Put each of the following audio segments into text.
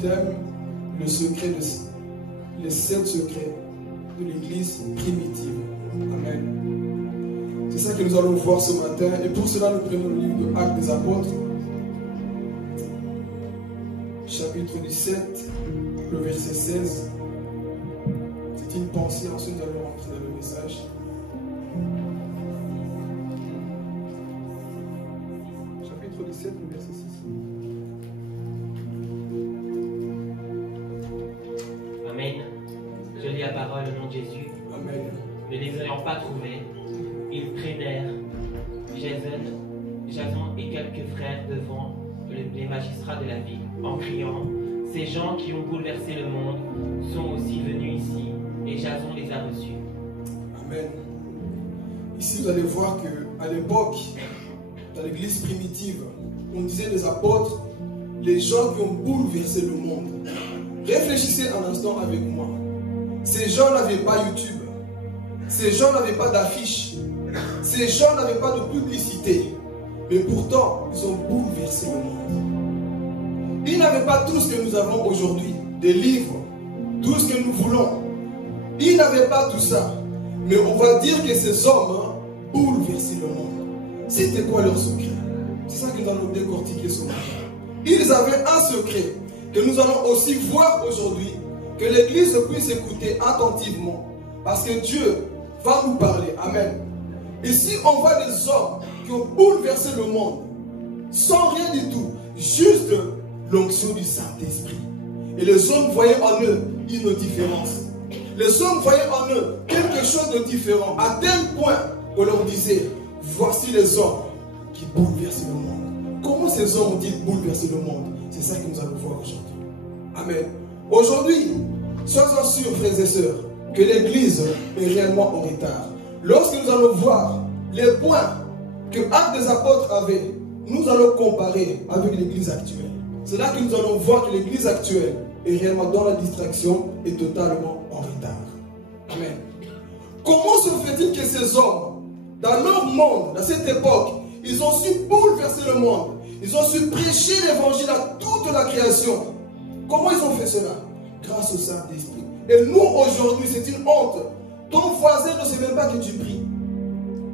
thème, le secret, les 7 secrets de l'église primitive. Amen. C'est ça que nous allons voir ce matin. Et pour cela, nous prenons le livre de Actes des Apôtres, chapitre 17, le verset 16. C'est une pensée, ensuite nous allons rentrer dans le message. Chapitre 17, le verset 6. Amen. Je lis la parole au nom de Jésus. Amen. Ne les ayant pas trouvés, ils traînèrent Jason et quelques frères devant les magistrats de la ville, en criant: ces gens qui ont bouleversé le monde sont aussi venus ici, et Jason les a reçus. Amen. Ici, vous allez voir qu'à l'époque, dans l'église primitive, on disait les apôtres, les gens qui ont bouleversé le monde. Réfléchissez un instant avec moi. Ces gens n'avaient pas YouTube. Ces gens n'avaient pas d'affiches. Ces gens n'avaient pas de publicité. Mais pourtant, ils ont bouleversé le monde. Ils n'avaient pas tout ce que nous avons aujourd'hui. Des livres, tout ce que nous voulons. Ils n'avaient pas tout ça. Mais on va dire que ces hommes bouleversé le monde. C'était quoi leur secret? C'est ça que nous allons décortiquer ce matin. Ils avaient un secret que nous allons aussi voir aujourd'hui, que l'Église puisse écouter attentivement, parce que Dieu va nous parler. Amen. Ici, on voit des hommes qui ont bouleversé le monde, sans rien du tout, juste l'onction du Saint-Esprit. Et les hommes voyaient en eux une différence. Les hommes voyaient en eux quelque chose de différent, à tel point qu'on leur disait: voici les hommes qui bouleversent le monde. Comment ces hommes ont-ils bouleversé le monde? C'est ça que nous allons voir aujourd'hui. Amen. Aujourd'hui, soyez sûrs, frères et sœurs, que l'Église est réellement en retard. Lorsque nous allons voir les points que Actes des Apôtres avait, nous allons comparer avec l'Église actuelle. C'est là que nous allons voir que l'Église actuelle est réellement dans la distraction et totalement en retard. Amen. Comment se fait-il que ces hommes, dans leur monde, dans cette époque, ils ont su bouleverser le monde? Ils ont su prêcher l'évangile à toute la création. Comment ils ont fait cela? Grâce au Saint-Esprit. Et nous, aujourd'hui, c'est une honte. Ton voisin ne sait même pas que tu pries.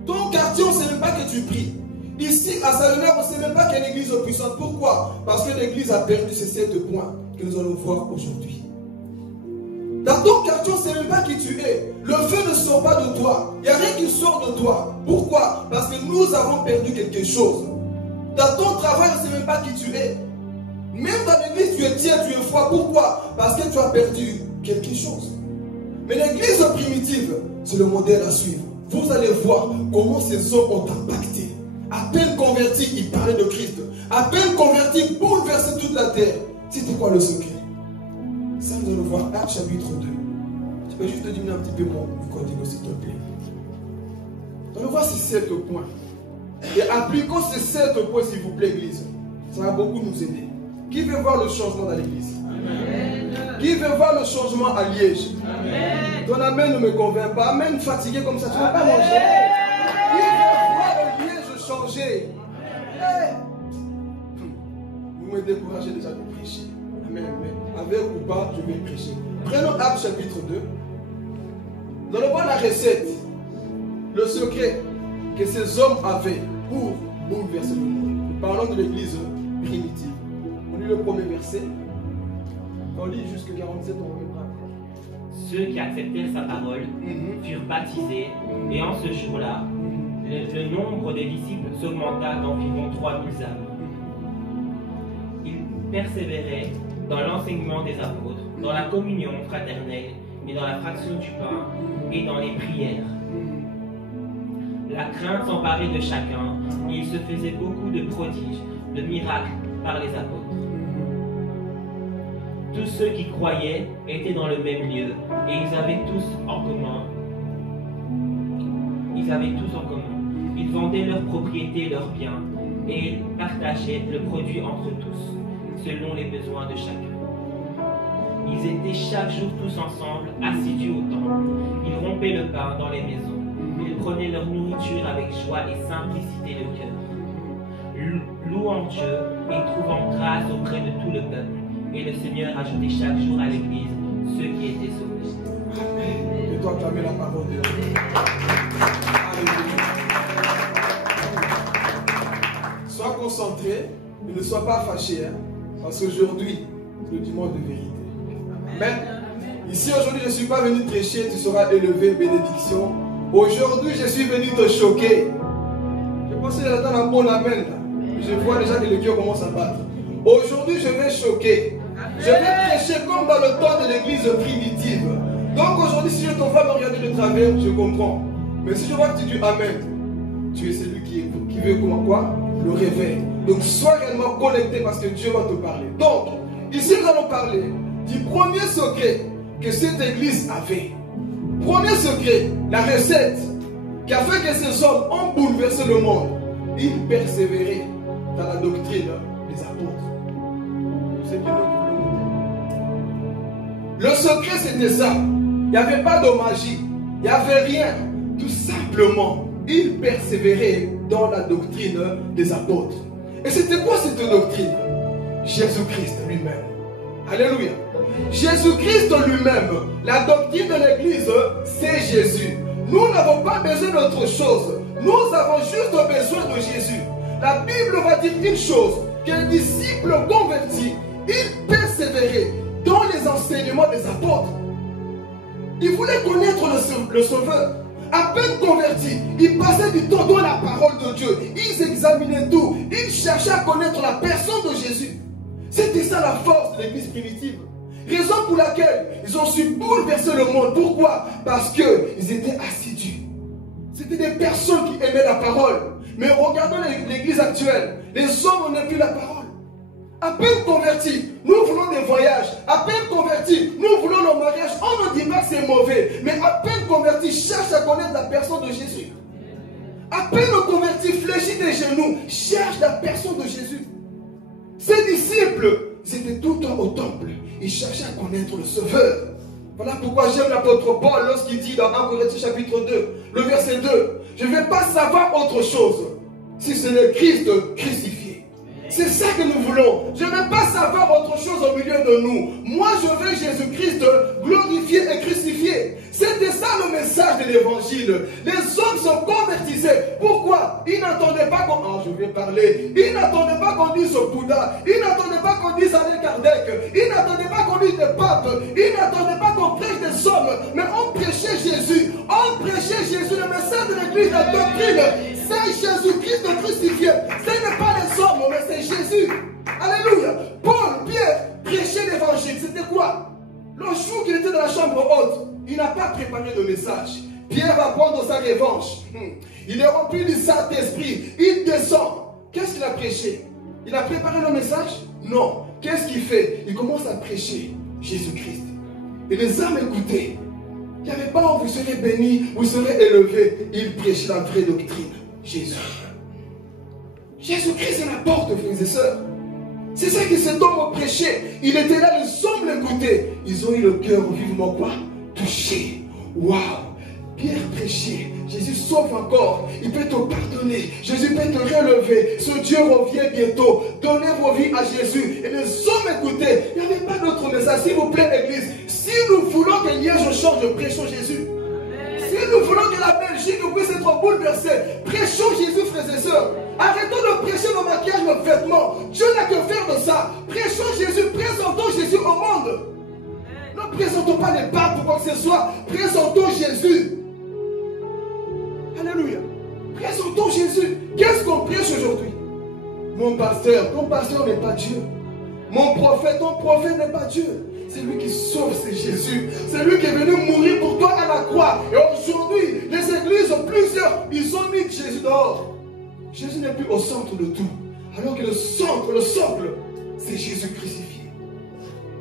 Ton quartier, on ne sait même pas que tu pries. Ici, à Salomé, on ne sait même pas qu'il y a une église puissante. Pourquoi? Parce que l'église a perdu ces 7 points que nous allons voir aujourd'hui. Dans ton quartier, on ne sait même pas qui tu es. Le feu ne sort pas de toi. Il n'y a rien qui sort de toi. Pourquoi? Parce que nous avons perdu quelque chose. Dans ton travail, on ne sait même pas qui tu es. Même dans l'église, tu es tiers, tu es froid. Pourquoi? Parce que tu as perdu quelque chose. Mais l'église primitive, c'est le modèle à suivre. Vous allez voir comment ces hommes ont impacté. À peine convertis, ils parlaient de Christ. À peine convertis, bouleversaient toute la terre. C'était quoi le secret? Ça, nous allons voir Actes chapitre 2. Tu peux juste diminuer un petit peu mon micro, s'il te plaît. Nous allons voir ces 7 points. Et appliquons ces 7 points, s'il vous plaît, Église. Ça va beaucoup nous aider. Qui veut voir le changement dans l'Église? Qui veut voir le changement à Liège? Amen. Ton amen ne me convainc pas. Amen, fatigué comme ça, tu ne vas pas manger. Qui veut voir le Liège changer? Vous me découragez déjà de prêcher. Amen, amen. Avec ou pas, je vais prêcher. Prenons Actes chapitre 2. Nous allons voir la recette, le secret que ces hommes avaient pour bouleverser le monde. Nous parlons de l'église primitive. On lit le premier verset. On lit jusqu'à 47, on reviendra après. Ceux qui acceptèrent sa parole furent baptisés, et en ce jour-là, le nombre des disciples s'augmenta d'environ 3000 âmes. Ils persévéraient dans l'enseignement des apôtres, dans la communion fraternelle, et dans la fraction du pain, et dans les prières. La crainte s'emparait de chacun, et il se faisait beaucoup de prodiges, de miracles par les apôtres. Tous ceux qui croyaient étaient dans le même lieu, et ils avaient tous en commun. Ils vendaient leurs propriétés et leurs biens, et ils partageaient le produit entre tous, selon les besoins de chacun. Ils étaient chaque jour tous ensemble, assidus au temple. Ils rompaient le pain dans les maisons. Ils prenaient leur nourriture avec joie et simplicité de cœur, louant Dieu et trouvant grâce auprès de tout le peuple. Et le Seigneur ajoutait chaque jour à l'église ceux qui étaient sauvés. Amen. Et toi, acclamer la parole de Dieu. Alléluia. Sois concentré et ne sois pas fâché. Parce qu'aujourd'hui, c'est le dimanche de vérité. Amen. Ici, aujourd'hui, je ne suis pas venu prêcher, tu seras élevé, bénédiction. Aujourd'hui, je suis venu te choquer. Je pense que j'attends un bon amen. Là. Je vois déjà que le cœur commence à battre. Aujourd'hui, je vais choquer. Je vais prêcher comme dans le temps de l'église primitive. Donc aujourd'hui, si je te vois me regarder de travers, je comprends. Mais si je vois que tu dis amen, tu es celui qui veut comment quoi? Le réveil. Donc sois réellement connecté parce que Dieu va te parler. Donc, ici nous allons parler du premier secret que cette église avait. Premier secret, la recette qui a fait que ces hommes ont bouleversé le monde. Ils persévéraient dans la doctrine des apôtres. C'est bien le secret, c'était ça. Il n'y avait pas de magie. Il n'y avait rien. Tout simplement, ils persévéraient dans la doctrine des apôtres. Et c'était quoi cette doctrine? Jésus-Christ lui-même. Alléluia. Jésus-Christ lui-même. La doctrine de l'église, c'est Jésus. Nous n'avons pas besoin d'autre chose. Nous avons juste besoin de Jésus. La Bible va dire une chose, que les disciples convertis, ils persévéraient dans les enseignements des apôtres. Ils voulaient connaître le Sauveur. À peine convertis, ils passaient du temps dans la parole de Dieu. Ils examinaient tout. Ils cherchaient à connaître la personne de Jésus. C'était ça la force de l'église primitive. Raison pour laquelle ils ont su bouleverser le monde. Pourquoi? Parce qu'ils étaient assidus. C'était des personnes qui aimaient la parole. Mais regardons l'église actuelle. Les hommes n'ont plus la parole. À peine convertis, nous voulons des voyages. À peine convertis, nous voulons le mariage. On ne dit pas que c'est mauvais. Mais à peine convertis, cherche à connaître la personne de Jésus. À peine convertis, fléchis des genoux, cherche la personne de Jésus. Ces disciples, ils étaient tout le temps au temple. Ils cherchaient à connaître le Sauveur. Voilà pourquoi j'aime l'apôtre Paul lorsqu'il dit dans 1 Corinthiens chapitre 2, le verset 2, je ne vais pas savoir autre chose si c'est le Christ crucifié. C'est ça que nous voulons. Je ne vais pas savoir autre chose au milieu de nous. Moi, je veux Jésus-Christ glorifié et crucifié. C'était ça le message de l'évangile. Les hommes sont convertisés. Pourquoi? Ils n'attendaient pas qu'on... Oh, je vais parler. Ils n'attendaient pas qu'on dise Bouddha. Ils n'attendaient pas qu'on dise Alain Kardec. Ils n'attendaient pas qu'on dise des papes. Ils n'attendaient pas qu'on prêche des hommes. Mais on prêchait Jésus. On prêchait Jésus. Le message de l'église, la doctrine, c'est Jésus-Christ crucifié. Ce n'est pas les hommes, mais c'est Jésus. Alléluia. Paul, Pierre, prêchait l'évangile. C'était quoi? Le jour qu'il était dans la chambre haute, il n'a pas préparé le message. Pierre va prendre sa revanche. Il est rempli du Saint-Esprit. Il descend. Qu'est-ce qu'il a prêché? Il a préparé le message? Non. Qu'est-ce qu'il fait? Il commence à prêcher Jésus-Christ. Et les âmes écoutaient. Il n'y avait pas « vous serez bénis, vous serez élevés ». Il prêchait la vraie doctrine. Jésus. Jésus-Christ est la porte, frères et sœurs. C'est ça que cet homme prêchait. Il était là, les hommes l'écoutaient. Ils ont eu le cœur vivement quoi? Touché. Waouh! Pierre prêchait. Jésus sauve encore. Il peut te pardonner. Jésus peut te relever. Ce Dieu revient bientôt. Donnez vos vies à Jésus. Et les hommes écoutaient. Il n'y avait pas d'autre message. S'il vous plaît, Église. Si nous voulons que Liège change, prêchons Jésus. Si nous voulons que la Belgique puisse être bouleversée, prêchons Jésus, frères et sœurs. Arrêtons de prêcher nos maquillages, nos vêtements. Dieu n'a que faire de ça. Prêchons Jésus, présentons Jésus au monde. Ne présentons pas les papes ou quoi que ce soit. Présentons Jésus. Alléluia. Présentons Jésus. Qu'est-ce qu'on prêche aujourd'hui? Mon pasteur, ton pasteur n'est pas Dieu. Mon prophète, ton prophète n'est pas Dieu. C'est lui qui sauve, c'est Jésus. C'est lui qui est venu mourir pour toi à la croix. Et aujourd'hui, les églises, plusieurs, ils ont mis Jésus dehors. Jésus n'est plus au centre de tout. Alors que le centre, le socle, c'est Jésus crucifié.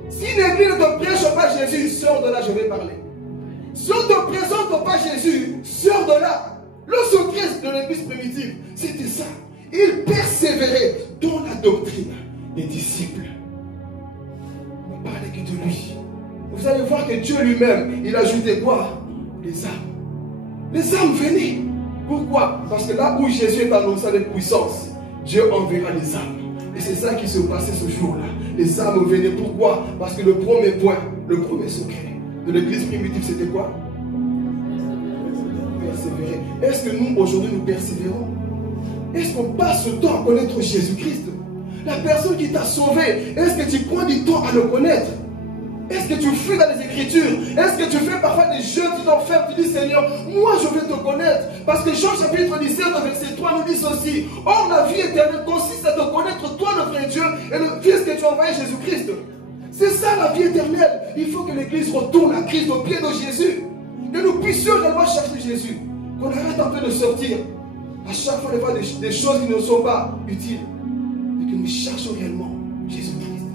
Si l'église ne te prêche pas Jésus, sors de là, je vais parler. Si on ne te présente pas Jésus, sors de là. Le secret de l'église primitive, c'était ça. Il persévérait dans la doctrine des disciples. On ne parlait que de lui. Vous allez voir que Dieu lui-même, il ajoutait quoi? Les âmes. Les âmes venaient. Pourquoi? Parce que là où Jésus est annoncé avec puissance, Dieu enverra les âmes. Et c'est ça qui se passait ce jour-là. Les âmes venaient. Pourquoi? Parce que le premier point, le premier secret de l'église primitive, c'était quoi? Persévérer. Est-ce que nous, aujourd'hui, nous persévérons? Est-ce qu'on passe le temps à connaître Jésus-Christ? La personne qui t'a sauvé, est-ce que tu prends du temps à le connaître? Est-ce que tu fuis dans les Écritures? Est-ce que tu fais parfois des jeux, tu t'enfermes, tu dis Seigneur, moi je veux te connaître? Parce que Jean chapitre 17, verset 3 nous dit ceci: or la vie éternelle consiste à te connaître, toi le vrai Dieu, et le Fils que tu as envoyé, Jésus-Christ. C'est ça la vie éternelle. Il faut que l'Église retourne à Christ, au pied de Jésus. Que nous puissions réellement chercher Jésus. Qu'on arrête un peu de sortir à chaque fois de voir des choses qui ne sont pas utiles. Et que nous cherchions réellement Jésus-Christ.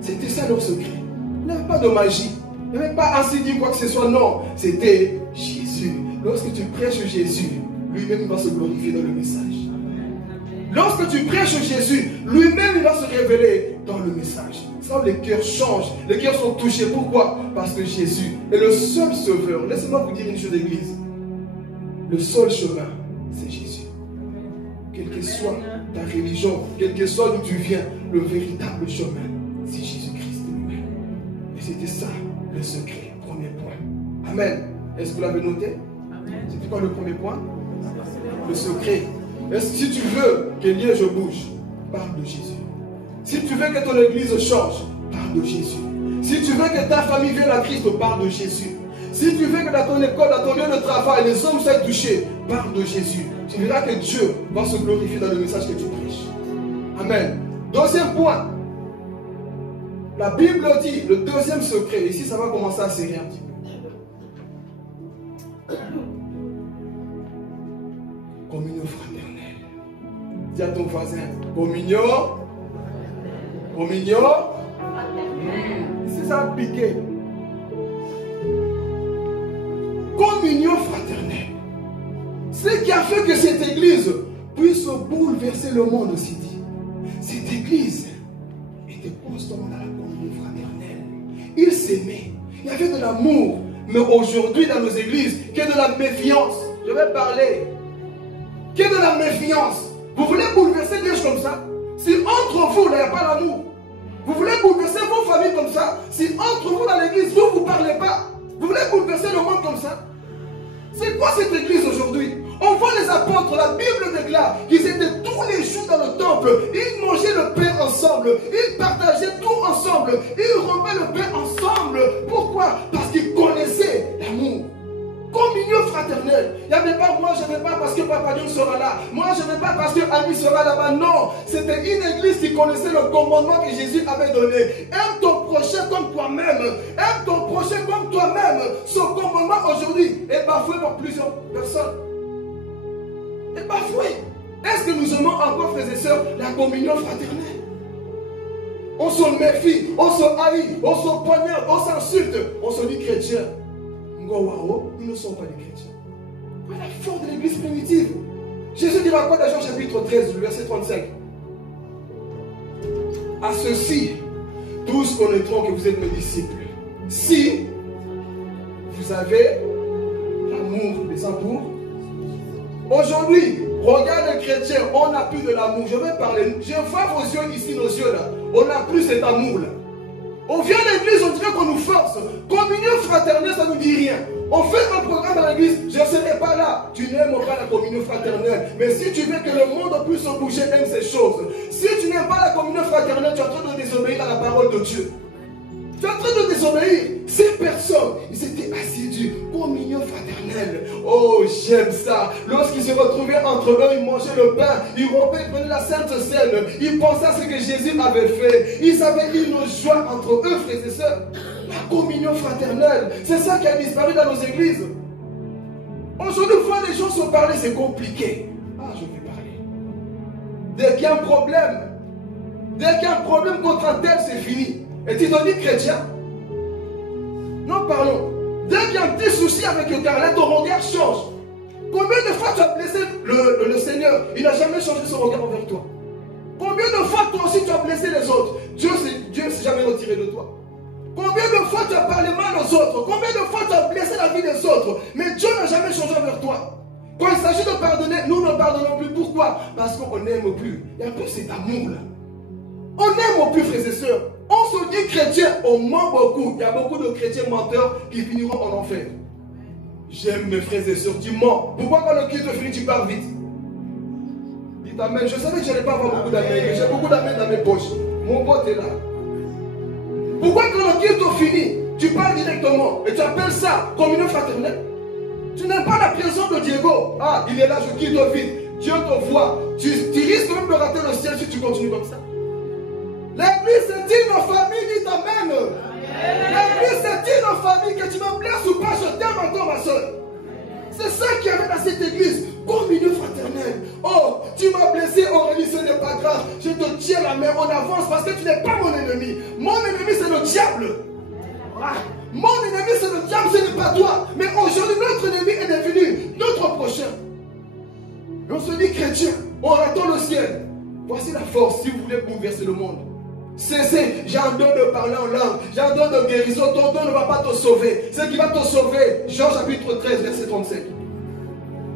C'était ça leur secret. Il n'y avait pas de magie. Il n'y avait pas ainsi dit quoi que ce soit. Non, c'était Jésus. Lorsque tu prêches Jésus, lui-même va se glorifier dans le message. Lorsque tu prêches Jésus, lui-même il va se révéler dans le message. Ça, les cœurs changent, les cœurs sont touchés. Pourquoi? Parce que Jésus est le seul sauveur. Laissez-moi vous dire une chose, d'église. Le seul chemin, c'est Jésus. Quelle que soit ta religion, quel que soit d'où tu viens, le véritable chemin, c'est Jésus-Christ lui-même. Et c'était ça le secret, premier point. Amen. Est-ce que vous l'avez noté? C'était quoi le premier point? Le secret. Si tu veux que Liège bouge, parle de Jésus. Si tu veux que ton église change, parle de Jésus. Si tu veux que ta famille vienne à Christ, parle de Jésus. Si tu veux que dans ton école, dans ton lieu de travail, les hommes soient touchés, parle de Jésus. Tu verras que Dieu va se glorifier dans le message que tu prêches. Amen. Deuxième point. La Bible dit, le deuxième secret, ici ça va commencer à serrer un petit peu. Communion fraternelle. Dis à ton voisin, communion. Communion. C'est ça piqué. Communion fraternelle. Ce qui a fait que cette église puisse bouleverser le monde aussi dit. Cette église était constamment dans la communion fraternelle. Ils s'aimaient. Il y avait de l'amour. Mais aujourd'hui dans nos églises, qu'il y a de la méfiance. Je vais parler. Qu'il y a de la méfiance. Vous voulez bouleverser des choses comme ça? Si entre vous, il n'y a pas d'amour. Vous voulez bouleverser vos familles comme ça? Si entre vous dans l'église, vous ne parlez pas. Vous voulez bouleverser le monde comme ça? C'est quoi cette église aujourd'hui? On voit les apôtres, la Bible déclare qu'ils étaient tous les jours dans le temple. Ils mangeaient le pain ensemble. Ils partageaient tout ensemble. Ils rompaient le pain ensemble. Pourquoi? Parce qu'ils connaissaient l'amour. Communion fraternelle. Il n'y avait pas moi je ne vais pas parce que Papa Dieu sera là. Moi je ne vais pas parce que Ami sera là-bas. Non. C'était une église qui connaissait le commandement que Jésus avait donné. Aime ton prochain comme toi-même. Aime ton prochain comme toi-même. Ce commandement aujourd'hui est bafoué par plusieurs personnes. Est bafoué. Est-ce que nous aimons encore, frères et sœurs, la communion fraternelle? On se méfie, on se haït, on se poignarde, on s'insulte, on se dit chrétien. Ils ne sont pas des chrétiens. Voilà la force de l'église primitive. Jésus dira quoi dans Jean chapitre 13, verset 35? À ceci, tous connaîtront que vous êtes mes disciples. Si vous avez l'amour des amours. Aujourd'hui, regarde les chrétiens, on n'a plus de l'amour. Je vais parler. Je vois vos yeux ici, nos yeux là. On n'a plus cet amour-là. On vient à l'église, on dirait qu'on nous force. Communion fraternelle, ça ne nous dit rien. On fait un programme à l'église, je ne serai pas là. Tu n'aimes pas la communion fraternelle. Mais si tu veux que le monde puisse bouger, aime ces choses. Si tu n'aimes pas la communion fraternelle, tu es en train de désobéir à la parole de Dieu. Tu es en train de désobéir. Ces personnes, ils étaient assidus. Communion fraternelle. Oh, j'aime ça. Lorsqu'ils se retrouvaient entre eux, ils mangeaient le pain. Ils rompaient, ils prenaient la Sainte Seine. Ils pensaient à ce que Jésus avait fait. Ils avaient une joie entre eux, frères et sœurs. La communion fraternelle. C'est ça qui a disparu dans nos églises. Aujourd'hui, voir les gens se parler, c'est compliqué. Ah, je vais parler. Dès qu'il y a un problème, contre un tel, c'est fini. Et tu te dis chrétien? Non, parlons. Dès qu'il y a un petit souci avec le cœur, là, ton regard change. Combien de fois tu as blessé le Seigneur? Il n'a jamais changé son regard envers toi. Combien de fois toi aussi tu as blessé les autres? Dieu ne s'est jamais retiré de toi. Combien de fois tu as parlé mal aux autres? Combien de fois tu as blessé la vie des autres? Mais Dieu n'a jamais changé envers toi. Quand il s'agit de pardonner, nous ne pardonnons plus. Pourquoi? Parce qu'on n'aime plus. Il n'y a plus cet amour-là. On aime mon plus frères et sœurs. On se dit chrétien, on ment beaucoup. Il y a beaucoup de chrétiens menteurs qui finiront en enfer. J'aime mes frères et sœurs, tu mens. Pourquoi quand le culte finit, tu pars vite? Dites amen. Je savais que je n'allais pas avoir beaucoup d'amen, mais j'ai beaucoup d'amen dans mes poches. Mon pote est là. Pourquoi quand le culte finit, tu parles directement et tu appelles ça communion fraternelle? Tu n'aimes pas la présence de Diego. Ah, il est là, je quitte vite. Dieu te voit. Tu risques même de rater le ciel si tu continues comme ça. L'église c'est une famille, dit amen. L'église c'est une famille, que tu me blesses ou pas, je t'aime encore ma soeur. C'est ça qu'il y avait dans cette église. Communion fraternelle. Oh, tu m'as blessé, Aurélie, ce n'est pas grave. Je te tiens la main, on avance parce que tu n'es pas mon ennemi. Mon ennemi c'est le diable. Ah, mon ennemi c'est le diable, ce n'est pas toi. Mais aujourd'hui notre ennemi est devenu notre prochain. Et on se dit chrétien, on attend le ciel. Voici la force si vous voulez bouleverser le monde. Cessez, j'ai un don de parler en langue, j'ai un don de guérison, ton don ne va pas te sauver. Ce qui va te sauver, Jean chapitre 13, verset 35.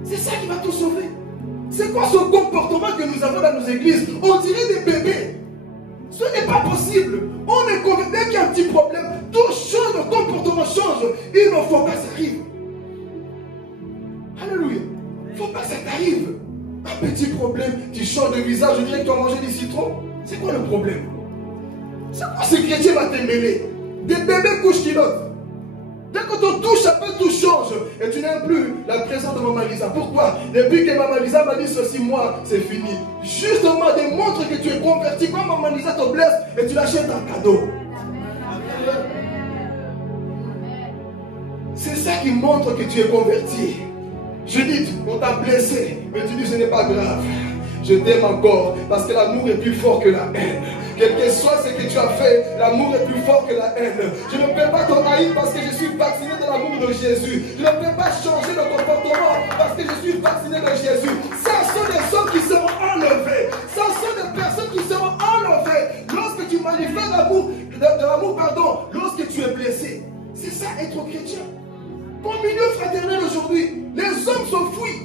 C'est ça qui va te sauver. C'est quoi ce comportement que nous avons dans nos églises? On dirait des bébés. Ce n'est pas possible. On est convaincu, dès qu'il y a un petit problème, tout change, le comportement change. Il ne faut pas que ça arrive. Alléluia. Il ne faut pas que ça t'arrive. Un petit problème, tu changes de visage, je dirais que tu as mangé du citron. C'est quoi le problème? C'est quoi ce chrétien va te mêler? Des bébés couches culottes. Dès que tu touches, un peu tout change. Et tu n'aimes plus la présence de Maman Lisa. Pourquoi? Depuis que Maman Lisa m'a dit ceci, moi, c'est fini. Justement, démontre que tu es converti. Quand Maman Lisa te blesse et tu l'achètes un cadeau. C'est ça qui montre que tu es converti. Judith, on t'a blessé, mais tu dis ce n'est pas grave. Je t'aime encore parce que l'amour est plus fort que la haine. Quel que soit ce que tu as fait, l'amour est plus fort que la haine. Je ne peux pas te haïr parce que je suis vacciné de l'amour de Jésus. Je ne peux pas changer de comportement parce que je suis vacciné de Jésus. Ça sont des hommes qui seront enlevés. Ça sont des personnes qui seront enlevées. Lorsque tu manifestes l'amour, lorsque tu es blessé. C'est ça être chrétien. Communion fraternelle aujourd'hui. Les hommes s'enfuient.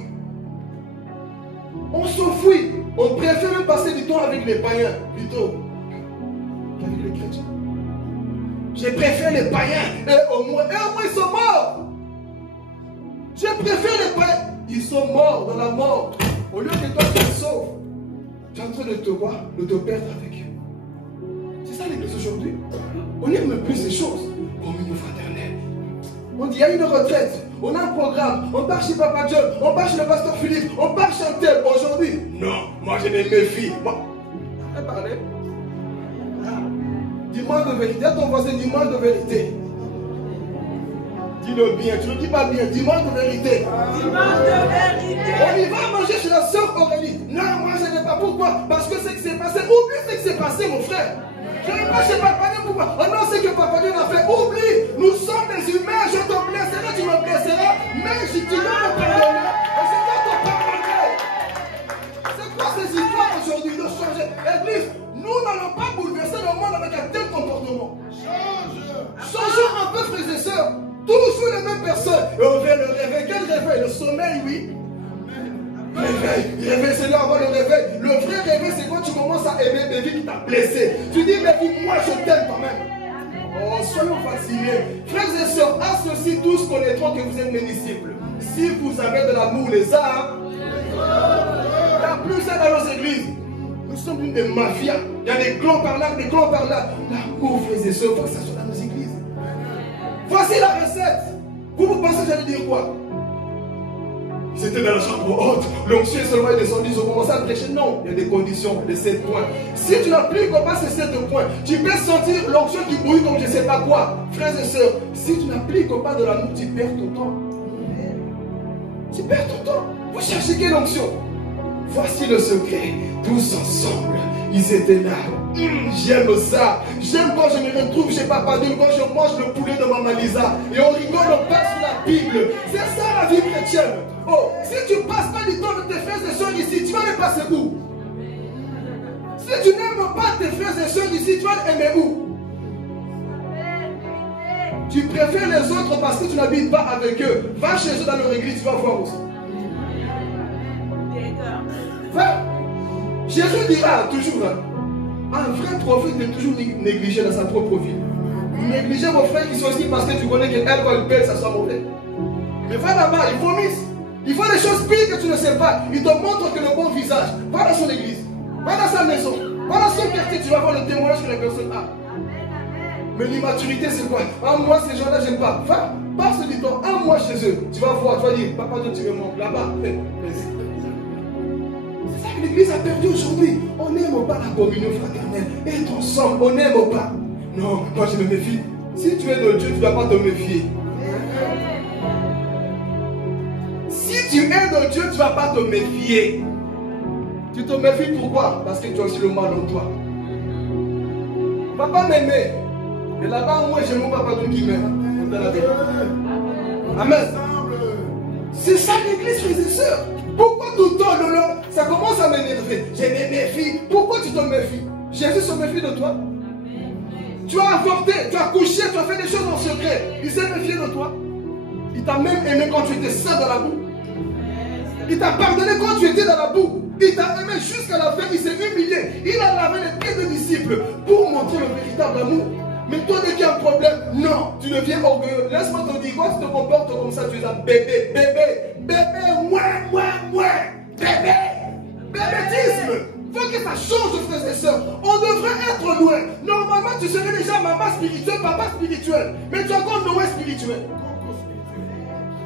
On s'enfuit. On préfère même passer du temps avec les païens plutôt qu'avec les chrétiens. Je préfère les païens. Et au moins ils sont morts. Je préfère les païens. Ils sont morts dans la mort. Au lieu que toi tu te sauves, tu es en train de te voir, de te perdre avec eux. C'est ça l'église aujourd'hui. On n'aime plus ces choses. Communion fraternelle. On dit il y a une retraite. On a un programme, on part chez Papa John, on part chez le pasteur Philippe, on part chez un tel. Aujourd'hui, non, moi je me méfie. Parlez. Dis-moi de vérité, à ton voisin, dis-moi de vérité. Dis-le bien, tu ne le dis pas bien, dis-moi de vérité. Dimanche de vérité. On y va manger chez la sœur Aurélie. Non, moi je n'ai pas. Pourquoi? Parce que c'est que c'est passé. Oublie ce qui s'est passé, mon frère. Je ne vais pas chez Papa Dieu. Pourquoi? Oh non, c'est que Papa Dieu a fait. Oublie, nous sommes des humains. Je te blesserai, tu me blesseras. Mais je te donne le pardon. Et c'est pas te pardonner. C'est quoi ces histoires aujourd'hui de changer? Église, nous n'allons pas bouleverser le monde avec un tel comportement. Changeons un peu, frères et sœurs. Toujours les mêmes personnes. Et on vient le réveil. Quel réveil? Le sommeil, oui. Réveil, c'est là avant le réveil. Le vrai réveil, c'est quand tu commences à aimer des vies qui t'a blessé. Tu dis, mais moi je t'aime quand même. Oh, soyons vaccinés. Frères et sœurs, à ceci tous connaîtront que vous êtes mes disciples. Si vous avez de l'amour les uns, il n'y a plus ça dans nos églises. Nous sommes une des mafias. Il y a des clans par là, des clans par là. L'amour, frères et sœurs, il faut que ça soit dans nos églises. Voici la recette. Vous pensez que j'allais dire quoi? C'était dans la chambre haute, l'onction seulement est descendu, ils ont commencé à prêcher. Non, il y a des conditions, les 7 points. Si tu n'appliques pas ces 7 points, tu peux sentir l'onction qui bouille comme je ne sais pas quoi. Frères et sœurs, si tu n'appliques pas de l'amour, tu perds ton temps. Tu perds ton temps. Vous cherchez quelle onction? Voici le secret. Tous ensemble, ils étaient là. J'aime ça. J'aime quand je me retrouve chez Papa Dieu, quand je mange le poulet de Maman Lisa. Et on rigole, on passe sur la Bible. C'est ça la vie chrétienne. Oh, si tu ne passes pas du temps avec tes frères et sœurs ici, tu vas les passer où? Si tu n'aimes pas tes frères et sœurs ici, tu vas les aimer où? Tu préfères les autres parce que tu n'habites pas avec eux. Va chez eux dans leur église, tu vas voir aussi. Va. Jésus dira toujours, Un vrai prophète est toujours négligé dans sa propre vie. Négliger vos frères qui sont ici parce que tu connais qu'elle, quand elle pèle, ça soit mauvais. Mais va là-bas, il vomisse. Il faut des choses pires que tu ne sais pas. Il te montre que le bon visage. Va dans son église. Va dans sa maison. Va dans son quartier. Tu vas voir le témoignage que la personne a. Mais l'immaturité, c'est quoi? Ah, moi, ces gens-là, j'aime pas. Va, passe du temps, un mois chez eux. Tu vas voir, tu vas dire, papa, toi, tu me manques là-bas. C'est ça que l'église a perdu aujourd'hui. On n'aime pas la communion fraternelle. Être ensemble, on n'aime pas. Non, moi, je me méfie. Si tu es de Dieu, tu ne dois pas te méfier. Si tu es de Dieu, tu ne vas pas te méfier. Tu te méfies pourquoi? Parce que tu as aussi le mal en toi. Papa m'aimait. Et là-bas, moi, j'ai mon papa de qui m'aime. Amen. C'est ça l'église, frères et sœurs. Pourquoi tout le temps, ça commence à m'énerver? Je me méfie. Pourquoi tu te méfies? Jésus se méfie de toi. Tu as avorté, tu as couché, tu as fait des choses en secret. Il s'est méfié de toi. Il t'a même aimé quand tu étais seul dans la boue. Il t'a pardonné quand tu étais dans la boue. Il t'a aimé jusqu'à la fin. Il s'est humilié. Il a lavé les pieds des disciples pour montrer le véritable amour. Mais toi, dès qu'il y a un problème, non, tu deviens orgueilleux. Laisse-moi te dire, quand tu te comportes comme ça, tu es un bébé, bébé. Bébétisme. Il faut que ça change, frères et sœurs. On devrait être loin. Normalement, tu serais déjà maman spirituelle, papa spirituel. Mais tu es encore Noé spirituel.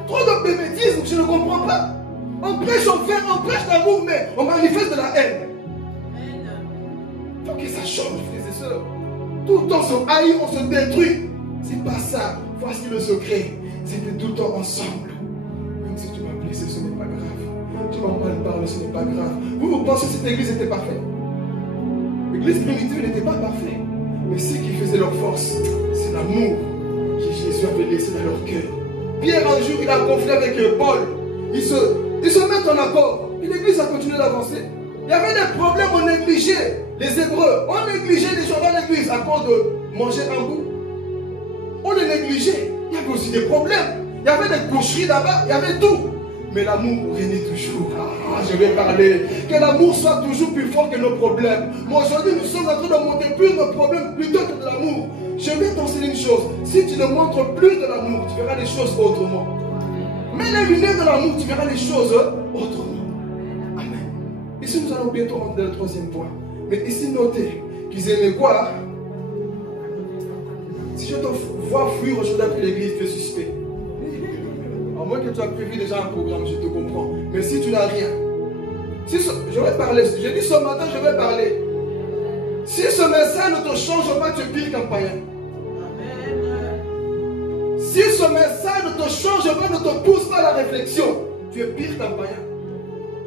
Trop de bébétisme, je ne comprends pas. On prêche, on fait, on prêche l'amour, mais on manifeste de la haine. Il faut que ça change, frères et sœurs. Tout le temps, on se haït, on se détruit. C'est pas ça. Voici le secret. C'était tout le temps ensemble. Même si tu m'as blessé, ce n'est pas grave. Tu m'as mal parlé, ce n'est pas grave. Vous pensez que cette église était parfaite? L'église primitive n'était pas parfaite. Mais ce qui faisait leur force, c'est l'amour que Jésus avait laissé dans leur cœur. Pierre, un jour, il a conflit avec Paul. Ils se mettent en accord. Et l'église a continué d'avancer. Il y avait des problèmes, on négligeait les Hébreux. On négligeait les gens dans l'église à cause de manger un bout. On les négligeait. Il y avait aussi des problèmes. Il y avait des coucheries là-bas. Il y avait tout. Mais l'amour régnait toujours. Ah, je vais parler. Que l'amour soit toujours plus fort que nos problèmes. Moi, aujourd'hui, nous sommes en train de monter plus de problèmes plutôt que de l'amour. Je vais t'enseigner une chose. Si tu ne montres plus de l'amour, tu verras les choses autrement. Mets les lunettes de l'amour, tu verras les choses autrement. Amen. Ici, nous allons bientôt rentrer dans le troisième point. Mais ici, notez qu'ils aimaient quoi? Si je te vois fuir aujourd'hui après l'église, tu es suspect. À moins que tu as prévu déjà un programme, je te comprends. Mais si tu n'as rien, je vais parler. J'ai dit ce matin, je vais parler. Si ce message ne te change pas, tu es pire qu'un païen. Si ce message ne te change pas, ne te pousse pas à la réflexion, tu es pire qu'un païen.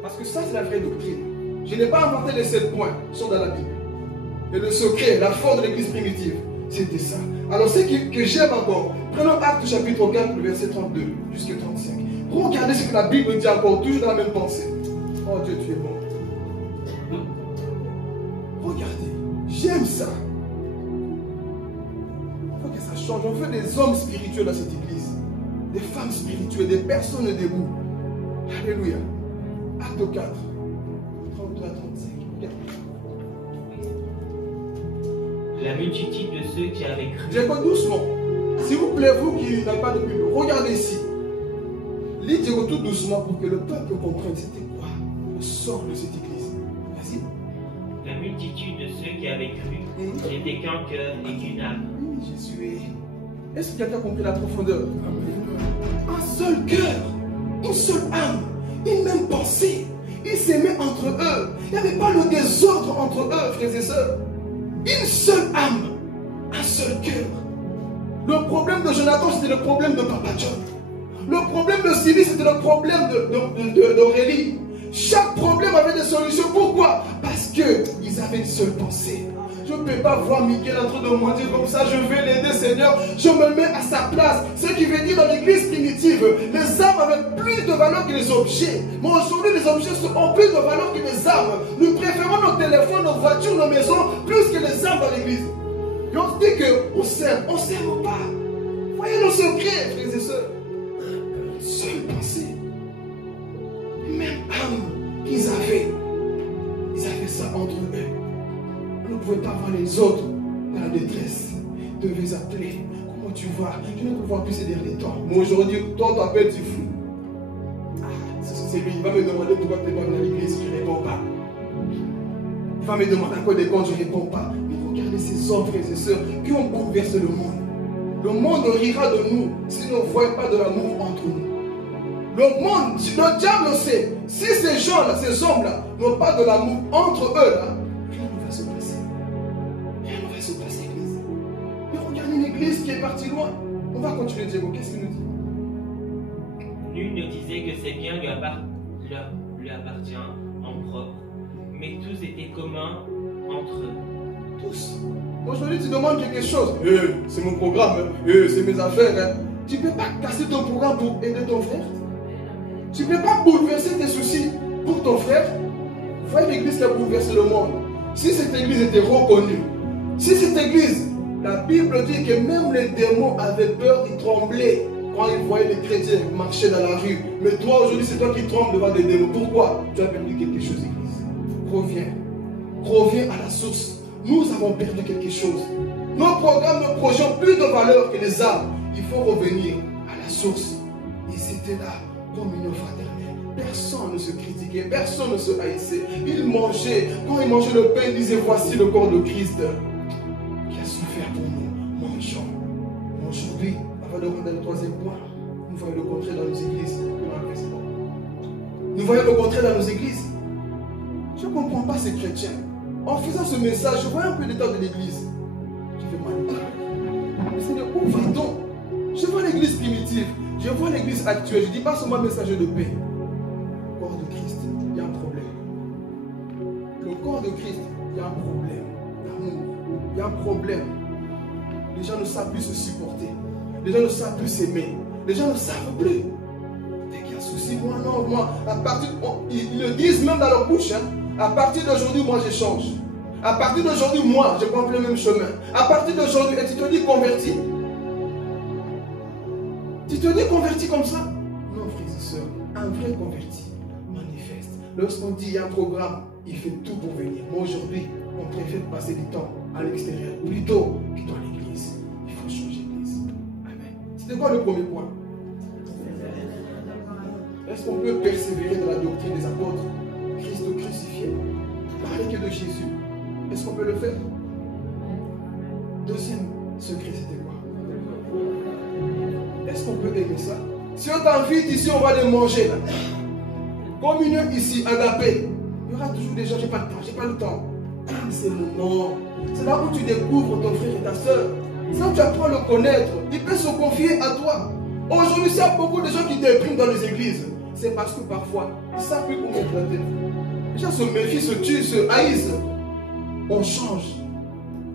Parce que ça, c'est la vraie doctrine. Je n'ai pas inventé les 7 points, ils sont dans la Bible. Et le secret, la force de l'église primitive, c'était ça. Alors, ce que j'aime encore, prenons Actes chapitre 4, le verset 32 jusqu'à 35. Regardez ce que la Bible dit encore, toujours dans la même pensée. Oh Dieu, tu es bon. Regardez, j'aime ça. Il faut que ça change. On veut des hommes spirituels dans cette église, des femmes spirituelles, des personnes debout. Alléluia. Acte 4, 32 à 35. La multitude de ceux qui avaient cru. J'écoute doucement. S'il vous plaît, vous qui n'avez pas de Bible, regardez ici. Lisez tout doucement pour que le peuple comprenne c'était quoi le sort de cette église. Vas-y. La multitude de ceux qui avaient cru n'était qu'un cœur et qu'une âme. Jésus est. Est-ce que quelqu'un a compris la profondeur? Un seul cœur, une seule âme, une même pensée. Ils s'aimaient entre eux. Il n'y avait pas le désordre entre eux, frères et sœurs. Une seule âme, un seul cœur. Le problème de Jonathan, c'était le problème de Papa John. Le problème de Sylvie, c'était le problème d'Aurélie. Chaque problème avait des solutions. Pourquoi? Parce qu'ils avaient une seule pensée. Je ne peux pas voir Miguel en train de mentir comme ça. Je vais l'aider, Seigneur. Je me mets à sa place. Ce qui veut dire dans l'église primitive, les âmes avaient plus de valeur que les objets. Mais aujourd'hui, les objets ont plus de valeur que les âmes. Nous préférons nos téléphones, nos voitures, nos maisons, plus que les âmes dans l'église. Et on dit qu'on s'aime. On ne s'aime pas. Voyez nos secrets, frères et sœurs. Une seule pensée. Même âme qu'ils avaient. Ils avaient ça entre eux. Vous ne pouvez pas les autres dans la détresse, devais appeler. Comment tu vas? Je ne te vois plus ces derniers temps. Mais aujourd'hui, toi, t'appelles, tu fous. Ah, c'est lui, il va me demander pourquoi tu n'es pas venu à l'église, je ne réponds pas. Il va me demander à quoi des comptes, je ne réponds pas. Mais regardez ces hommes, frères et sœurs, qui ont bouleversé le monde. Le monde rira de nous si nous ne voyons pas de l'amour entre nous. Le monde, le diable sait, si ces gens-là, ces hommes-là, n'ont pas de l'amour entre eux, là, rien ne va se passer. Rien ne va se passer, l'église. Mais regardez une église qui est partie loin. On va continuer, Diego. Qu'est-ce qu'il nous dit? Nul ne disait que ses biens lui appartient en propre, mais tous étaient communs entre eux. Tous. Aujourd'hui, tu demandes quelque chose. C'est mon programme, c'est mes affaires. Tu ne peux pas casser ton programme pour aider ton frère. Tu ne peux pas bouleverser tes soucis pour ton frère. Voyez l'église qui a bouleversé le monde. Si cette église était reconnue, si cette église, la Bible dit que même les démons avaient peur, ils tremblaient quand ils voyaient les chrétiens marcher dans la rue. Mais toi, aujourd'hui, c'est toi qui trembles devant des démons. Pourquoi? Tu as perdu quelque chose, église. Reviens. Reviens à la source. Nous avons perdu quelque chose. Nos programmes, nos projets ont plus de valeur que les âmes. Il faut revenir à la source. Et c'était là, communion fraternelle. Personne ne se critiquait, personne ne se haïssait. Ils mangeaient. Quand ils mangeaient le pain, ils disaient voici le corps de Christ qui a souffert pour nous. Mangeons. Aujourd'hui, avant de rentrer dans le troisième point, nous voyons le contraire dans nos églises. Nous voyons le contraire dans nos églises. Je ne comprends pas ces chrétiens. En faisant ce message, je vois un peu l'état de l'église. Je vais mal. Mais c'est de où va-t-on? Je vois l'église primitive. Je vois l'église actuelle. Je ne dis pas seulement messager de paix. Le corps de Christ, il y a un problème. Le corps de Christ, il y a un problème d'amour. Il y a un problème. Les gens ne savent plus se supporter. Les gens ne savent plus s'aimer. Les gens ne savent plus. Dès qu'il y a un souci, moi, non, moi, à partir, ils le disent même dans leur bouche, hein. À partir d'aujourd'hui, moi, je change. À partir d'aujourd'hui, moi, je prends le même chemin. À partir d'aujourd'hui, et tu te dis converti. Tu te dis converti comme ça? Non, frères et sœurs, un vrai converti manifeste. Lorsqu'on dit il y a un programme, il fait tout pour venir. Moi, aujourd'hui, on préfère passer du temps à l'extérieur plutôt que dans l'église. Il faut changer l'église. Amen. C'était quoi le premier point? Est-ce qu'on peut persévérer dans la doctrine des apôtres? Christ crucifié, parler que de Jésus. Est-ce qu'on peut le faire? Deuxième secret, c'était quoi? Est-ce qu'on peut aimer ça? Si on t'invite ici, on va les manger là. Communion ici, agapé. Il y aura toujours des gens, j'ai pas le temps, j'ai pas le temps. C'est le moment. C'est là où tu découvres ton frère et ta soeur. C'est là où tu apprends à le connaître. Il peut se confier à toi. Aujourd'hui, il y a beaucoup de gens qui dépriment dans les églises. C'est parce que parfois, ils ne savent plus comment traiter. Les gens se méfient, se tuent, se haïssent. On change.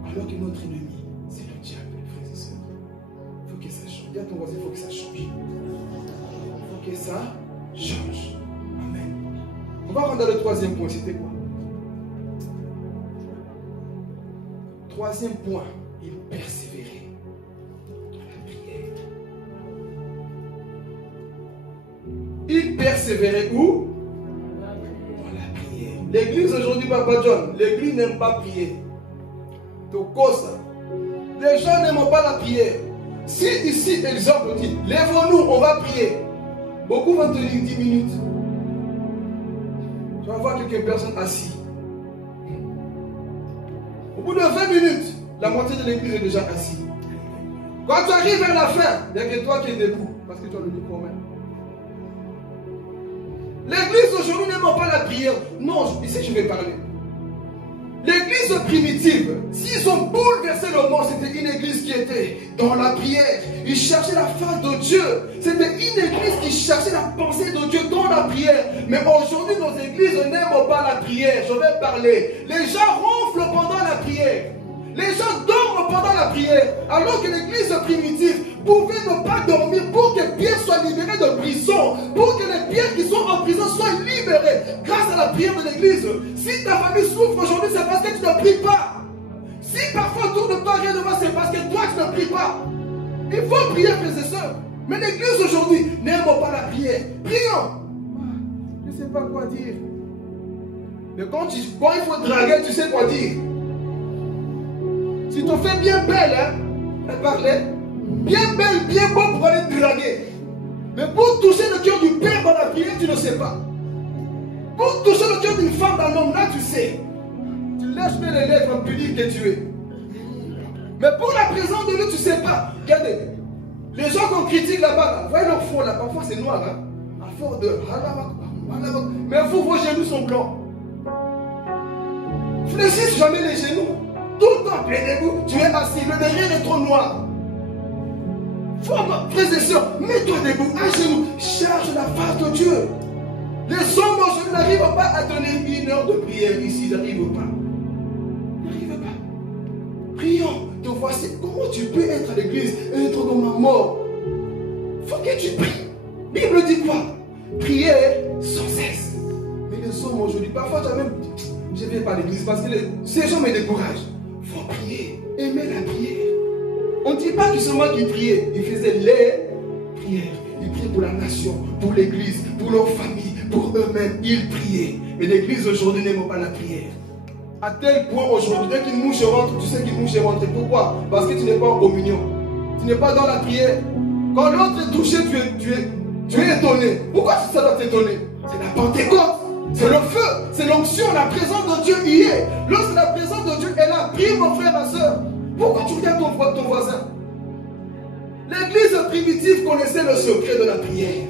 Alors que notre ennemi, c'est le diable, frères et sœurs. Il faut que ça change. Dis à ton voisin, il faut que ça change. Il faut que ça change. Amen. On va rentrer dans le troisième point. C'était quoi? Troisième point, il persévérait dans la prière. Il persévérait où? L'église aujourd'hui, Papa John, l'église n'aime pas prier. Donc, ça. Les gens n'aiment pas la prière. Si ici, exemple dit, lève-nous, on va prier. Beaucoup vont te dire 10 minutes. Tu vas voir quelques personnes assises. Au bout de 20 minutes, la moitié de l'église est déjà assise. Quand tu arrives à la fin, il n'y a que toi qui es debout. Parce que tu as le micro même. L'église aujourd'hui n'aime pas la prière. Non, ici je vais parler. L'église primitive, s'ils ont bouleversé le monde, c'était une église qui était dans la prière. Ils cherchaient la face de Dieu. C'était une église qui cherchait la pensée de Dieu dans la prière. Mais aujourd'hui, nos églises n'aiment pas la prière. Je vais parler. Les gens ronflent pendant la prière. Les gens dorment pendant la prière. Alors que l'église primitive pouvait ne pas dormir pour que Pierre soit libéré de prison. Pour que les Pierres qui sont en prison soient libérés grâce à la prière de l'église. Si ta famille souffre aujourd'hui, c'est parce que tu ne pries pas. Si parfois autour de toi rien ne va, c'est parce que toi tu ne pries pas. Il faut prier, frères et sœurs. Mais l'église aujourd'hui n'aime pas la prière. Prions. Je ne sais pas quoi dire. Mais quand il faut draguer, tu sais quoi dire. Tu te fais bien belle, hein? Elle parlait. Bien belle, bien beau pour aller te draguer. Mais pour toucher le cœur du Père dans la prière, tu ne sais pas. Pour toucher le cœur d'une femme, d'un homme, là tu sais. Tu lèches bien les lèvres pudiques que tu es. Mais pour la présence de Dieu, tu ne sais pas. Regardez, les gens qu'on critique là-bas, là, voyez leur fond là, parfois c'est noir, hein? À force de... Mais vous, vos genoux sont blancs. Fléchisse jamais les genoux. Tout le temps, debout, tu es assis, le derrière est trop noir. Frères et sœurs, mets-toi debout, à genoux, cherche la face de Dieu. Les hommes aujourd'hui n'arrivent pas à donner 1 heure de prière ici, n'arrivent pas. N'arrivent pas. Prions, te voici. Comment tu peux être à l'église et être comme un mort? Faut que tu pries. Bible dit quoi? Prier sans cesse. Mais les hommes aujourd'hui, parfois tu as même dit, je ne vais pas à l'église parce que ces gens me découragent. Il faut prier, aimer la prière. On ne dit pas que c'est moi qui priais, ils faisaient les prières. Ils priaient pour la nation, pour l'église, pour leur famille, pour eux-mêmes. Ils priaient. Mais l'église aujourd'hui n'aime pas la prière. À tel point aujourd'hui, dès qu'une mouche rentre, tu sais qu'une mouche est rentrée. Pourquoi? Parce que tu n'es pas en communion. Tu n'es pas dans la prière. Quand l'autre est touché, tu es étonné. Pourquoi ça doit t'étonner? C'est la Pentecôte. C'est le feu, c'est l'onction, la présence de Dieu y est. Lorsque la présence de Dieu est là, prie mon frère, ma soeur. Pourquoi tu regardes ton voisin? L'église primitive connaissait le secret de la prière.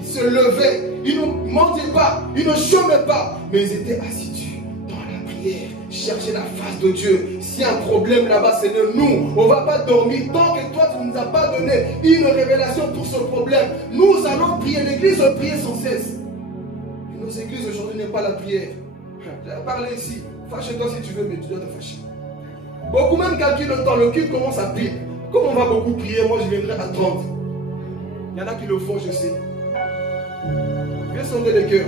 Ils se levaient, ils ne mendiaient pas, ils ne chômaient pas, mais ils étaient assidus dans la prière, chercher la face de Dieu. S'il y a un problème là-bas, c'est de nous. On ne va pas dormir tant que toi, tu ne nous as pas donné une révélation pour ce problème. Nous allons prier, l'église prie sans cesse. Et nos églises aujourd'hui n'aiment pas la prière. J'ai parlé ici, fâche-toi si tu veux, mais tu dois te fâcher. Beaucoup même calculent le temps, le culte commence à pile. Comme on va beaucoup prier, moi je viendrai à 30. Il y en a qui le font, je sais. Je vais sonder les cœurs.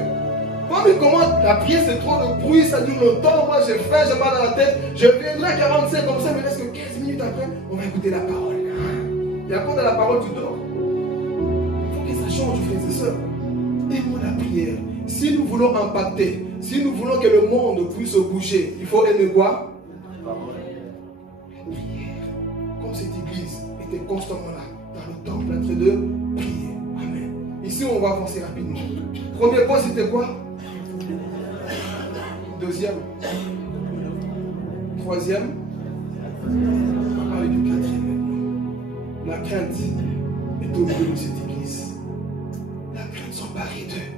Comme il commence, la prière c'est trop de bruit, ça dure longtemps, moi j'ai faim, j'ai mal à la tête, je viendrai à 45 comme ça, il me reste que 15 minutes après, on va écouter la parole. Et après de la parole, tu dors. Il faut que ça change, frères et sœurs. Aimons la prière. Si nous voulons impacter, si nous voulons que le monde puisse bouger, il faut aimer quoi? Cette église était constamment là, dans le temple, en train de prier. Amen. Ici, on va avancer rapidement. Premier point, c'était quoi? Deuxième. Troisième. On va parler du quatrième. La crainte est au milieu de cette église. La crainte s'emparait d'eux.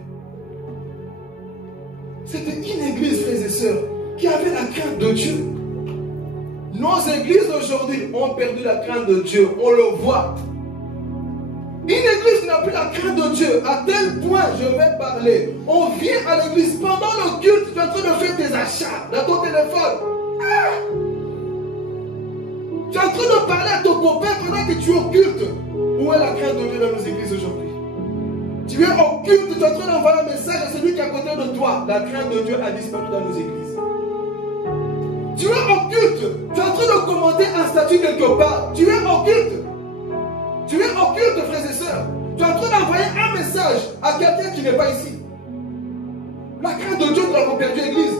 C'était une église, frères et sœurs, qui avait la crainte de Dieu. Nos églises aujourd'hui ont perdu la crainte de Dieu. On le voit. Une église qui n'a plus la crainte de Dieu, à tel point, je vais parler. On vient à l'église pendant le culte, tu es en train de faire tes achats dans ton téléphone. Tu es en train de parler à ton copain pendant que tu es au culte. Où est la crainte de Dieu dans nos églises aujourd'hui? Tu es au culte, tu es en train d'envoyer un message à celui qui est à côté de toi. La crainte de Dieu a disparu dans nos églises. Tu es au culte, tu es en train de commenter un statut quelque part. Tu es au culte. Tu es au culte, frères et sœurs. Tu es en train d'envoyer un message à quelqu'un qui n'est pas ici. La crainte de Dieu, nous l'avons perdu, l'église.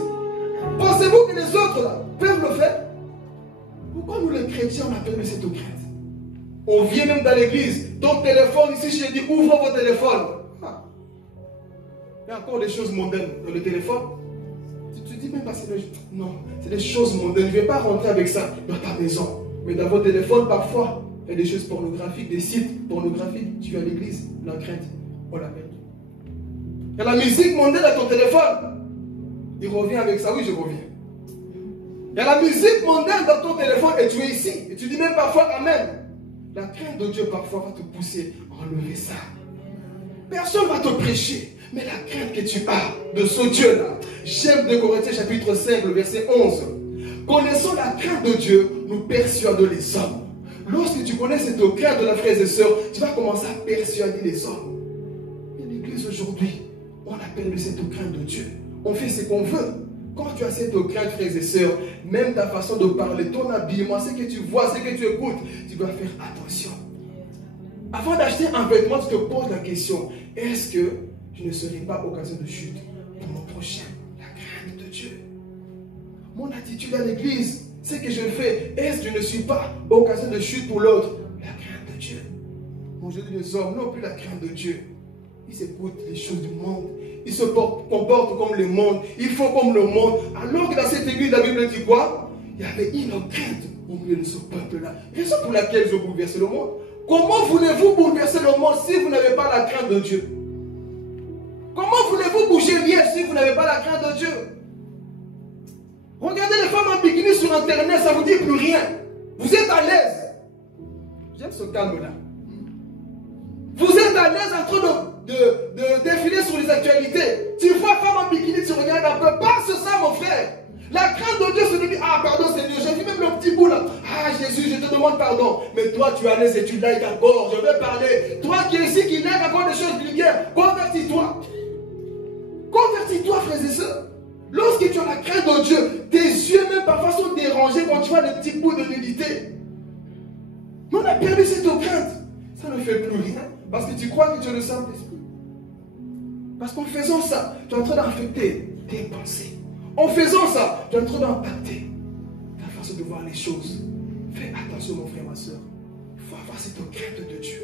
Pensez-vous que les autres là, peuvent le faire? Pourquoi nous les chrétiens on a perdu cette crainte? On vient même dans l'église. Ton téléphone, ici je dis ouvre vos téléphones. Il y a encore des choses mondaines dans le téléphone. Tu dis même pas c'est des choses mondaines. Je ne vais pas rentrer avec ça dans ta maison. Mais dans votre téléphone, parfois, il y a des choses pornographiques, des sites pornographiques. Tu es à l'église, la crainte, on la perd. Il y a la musique mondaine dans ton téléphone. Il revient avec ça, oui, je reviens. Il y a la musique mondaine dans ton téléphone et tu es ici. Et tu dis même parfois Amen. La crainte de Dieu parfois va te pousser à enlever ça. Personne ne va te prêcher. Mais la crainte que tu as de ce Dieu-là, j'aime 2 Corinthiens chapitre 5, le verset 11. Connaissant la crainte de Dieu, nous persuadons les hommes. Lorsque tu connais cette crainte de la frères et sœurs, tu vas commencer à persuader les hommes. Et l'église aujourd'hui, on a perdu cette crainte de Dieu. On fait ce qu'on veut. Quand tu as cette crainte, frères et sœurs, même ta façon de parler, ton habillement, ce que tu vois, ce que tu écoutes, tu dois faire attention. Avant d'acheter un vêtement, tu te poses la question, est-ce que je ne serai pas occasion de chute pour mon prochain? La crainte de Dieu. Mon attitude à l'église, Ce que je fais, est-ce que je ne suis pas occasion de chute pour l'autre? La crainte de Dieu. Aujourd'hui, les hommes n'ont plus la crainte de Dieu. Ils écoutent les choses du monde. Ils se comportent comme le monde. Ils font comme le monde. Alors que dans cette église, la Bible dit quoi? Il y avait une crainte au milieu de ce peuple-là. Raison pour laquelle je bouleverse le monde. Comment voulez-vous bouleverser le monde si vous n'avez pas la crainte de Dieu? Comment voulez-vous bouger bien si vous n'avez pas la crainte de Dieu? Regardez les femmes en bikini sur Internet, ça ne vous dit plus rien. Vous êtes à l'aise. J'aime ce calme-là. Vous êtes à l'aise en train de défiler sur les actualités. Tu vois femme en bikini, tu regardes un peu. Passe ça, mon frère. La crainte de Dieu se dit, ah pardon Seigneur, j'ai vu même le petit bout là. Ah Jésus, je te demande pardon. Mais toi tu es à l'aise et tu likes encore. Je vais parler. Toi qui es ici, qui like encore des choses vulgaires, convertis-toi. Convertis-toi, frères et sœurs. Lorsque tu as la crainte de Dieu, tes yeux même parfois sont dérangés quand tu vois des petits bouts de nudité. Mais on a perdu cette crainte. Ça ne fait plus rien. Parce que tu crois que tu es le Saint-Esprit. Parce qu'en faisant ça, tu es en train d'affecter tes pensées. En faisant ça, tu es en train d'impacter ta façon de voir les choses. Fais attention, mon frère, ma soeur. Il faut avoir cette crainte de Dieu.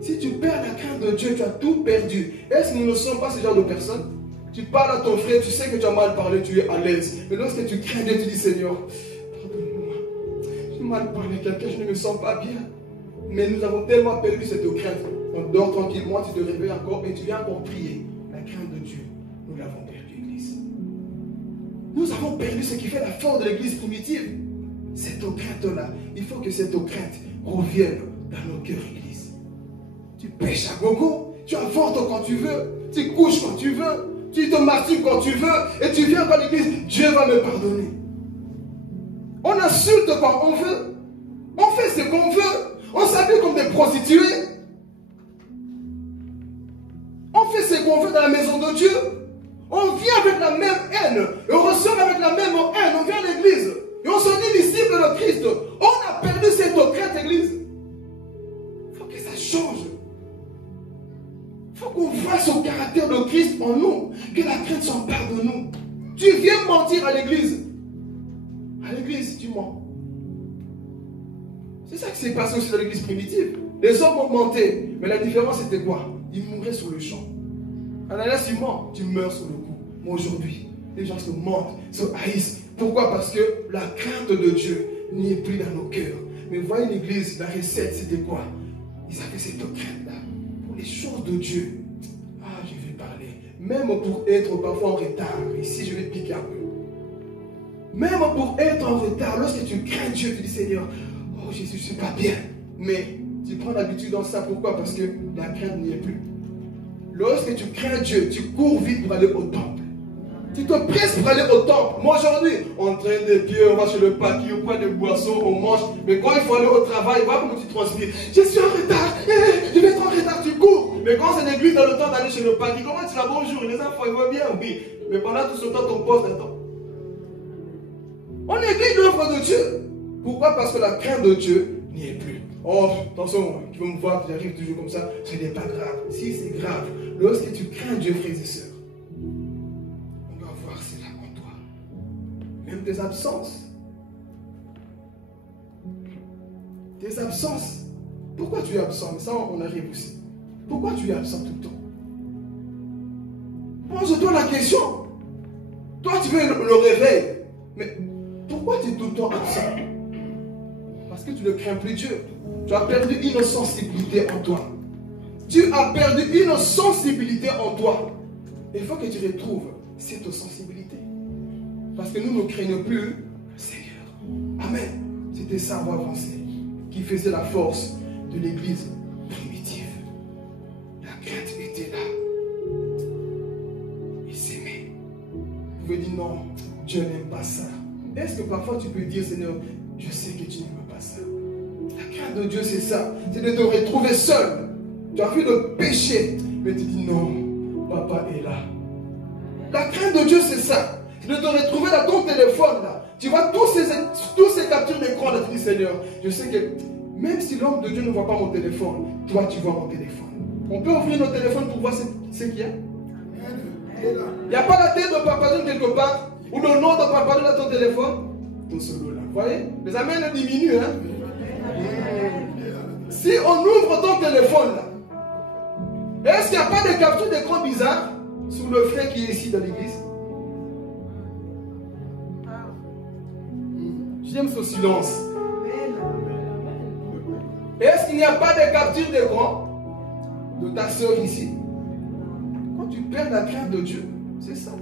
Si tu perds la crainte de Dieu, tu as tout perdu. Est-ce que nous ne sommes pas ce genre de personnes? Tu parles à ton frère, tu sais que tu as mal parlé, tu es à l'aise. Mais lorsque tu crains Dieu, tu dis, Seigneur, pardonne-moi. J'ai mal parlé à quelqu'un, je ne me sens pas bien. Mais nous avons tellement perdu cette crainte. On dort tranquillement, tu te réveilles encore et tu viens encore prier. La crainte de Dieu, nous l'avons perdu, Église. Nous avons perdu ce qui fait la force de l'Église primitive. Cette crainte-là, il faut que cette crainte revienne dans nos cœurs, Église. Tu pêches à gogo, tu avortes quand tu veux, tu couches quand tu veux, tu te masturbes quand tu veux, et tu viens dans l'Église, Dieu va me pardonner. On insulte quand on veut, on fait ce qu'on veut. On s'habille comme des prostituées. On fait ce qu'on veut dans la maison de Dieu. On vient avec la même haine. Et on ressort avec la même haine. On vient à l'église. Et on se dit disciple de Christ. On a perdu cette crainte, église. Il faut que ça change. Il faut qu'on voit son caractère de Christ en nous. Que la crainte s'empare de nous. Tu viens mentir à l'église. À l'église, tu mens. C'est ça qui s'est passé aussi dans l'église primitive. Les hommes ont menté. Mais la différence c'était quoi? Ils mouraient sur le champ. Ananias, tu mens, tu meurs sur le coup. Mais aujourd'hui, les gens se mentent, se haïssent. Pourquoi? Parce que la crainte de Dieu n'y est plus dans nos cœurs. Mais voyez l'église, la recette c'était quoi? Ils avaient cette crainte-là. Pour les choses de Dieu. Ah, je vais parler. Même pour être parfois en retard. Ici, je vais piquer un peu. Même pour être en retard, lorsque tu crains Dieu, tu dis Seigneur, oh Jésus, je ne suis pas bien. Mais tu prends l'habitude dans ça. Pourquoi? Parce que la crainte n'y est plus. Lorsque tu crains Dieu, tu cours vite pour aller au temple. Tu te presses pour aller au temple. Moi aujourd'hui, on traîne des pieds, on va chez le paquis, on prend des boissons, on mange. Mais quand il faut aller au travail, voilà comment tu transpires. Je suis en retard, je vais être en retard, tu cours. Mais quand c'est l'église, dans le temps d'aller chez le paquis, comment tu vas? Bonjour, les enfants, ils vont bien, oui. Mais pendant tout ce temps, ton poste attend. On néglige l'œuvre de Dieu. Pourquoi? Parce que la crainte de Dieu n'y est plus. Oh, attention, tu veux me voir, tu arrives toujours comme ça, ce n'est pas grave. Si, c'est grave. Lorsque tu crains Dieu, frères et sœurs, on doit voir cela en toi. Même tes absences. Tes absences. Pourquoi tu es absent? Mais ça, on arrive aussi. Pourquoi tu es absent tout le temps? Pose-toi la question. Toi, tu veux le réveil. Mais pourquoi tu es tout le temps absent? Parce que tu ne crains plus Dieu. Tu as perdu une sensibilité en toi. Tu as perdu une sensibilité en toi. Il faut que tu retrouves cette sensibilité. Parce que nous ne craignons plus le Seigneur. Amen. C'était ça, on va avancer, qui faisait la force de l'église primitive. La crainte était là. Il s'aimait. Vous pouvez dire non, Dieu n'aime pas ça. Est-ce que parfois tu peux dire, Seigneur, je sais que tu n'aimes pas ça. La crainte de Dieu, c'est ça. C'est de te retrouver seul. Tu as envie de pécher. Mais tu dis non, papa est là. La crainte de Dieu, c'est ça. C'est de te retrouver dans ton téléphone là. Tu vois tous ces captures d'écran là. Tu dis Seigneur, je sais que même si l'homme de Dieu ne voit pas mon téléphone, toi tu vois mon téléphone. On peut ouvrir nos téléphones pour voir ce qu'il y a. Il n'y a pas la tête de Papa Dieu quelque part. Ou le nom de Papa Dieu dans ton téléphone. Ton solo là. Vous voyez? Les amens diminuent. Hein? Si on ouvre ton téléphone là, est-ce qu'il n'y a pas de capture d'écran bizarre sur le frère qui est ici dans l'église? J'aime ce silence. Est-ce qu'il n'y a pas de capture d'écran de ta soeur ici? Quand tu perds la crainte de Dieu, c'est ça.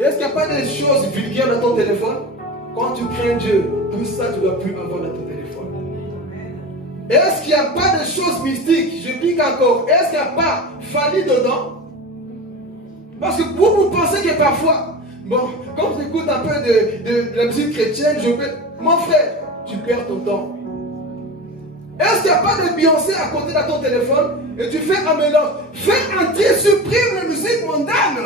Est-ce qu'il n'y a pas des choses vulgaires dans ton téléphone? Quand tu crains Dieu, tout ça tu ne dois plus avoir dans ton téléphone. Est-ce qu'il n'y a pas de choses mystiques? Je pique encore. Est-ce qu'il n'y a pas fallu dedans? Parce que vous pensez que parfois, bon, quand tu écoutes un peu de la musique chrétienne, mon frère, tu perds ton temps. Est-ce qu'il n'y a pas de Beyoncé à côté de ton téléphone et tu fais un mélange? Fais un tir, supprime la musique mondaine.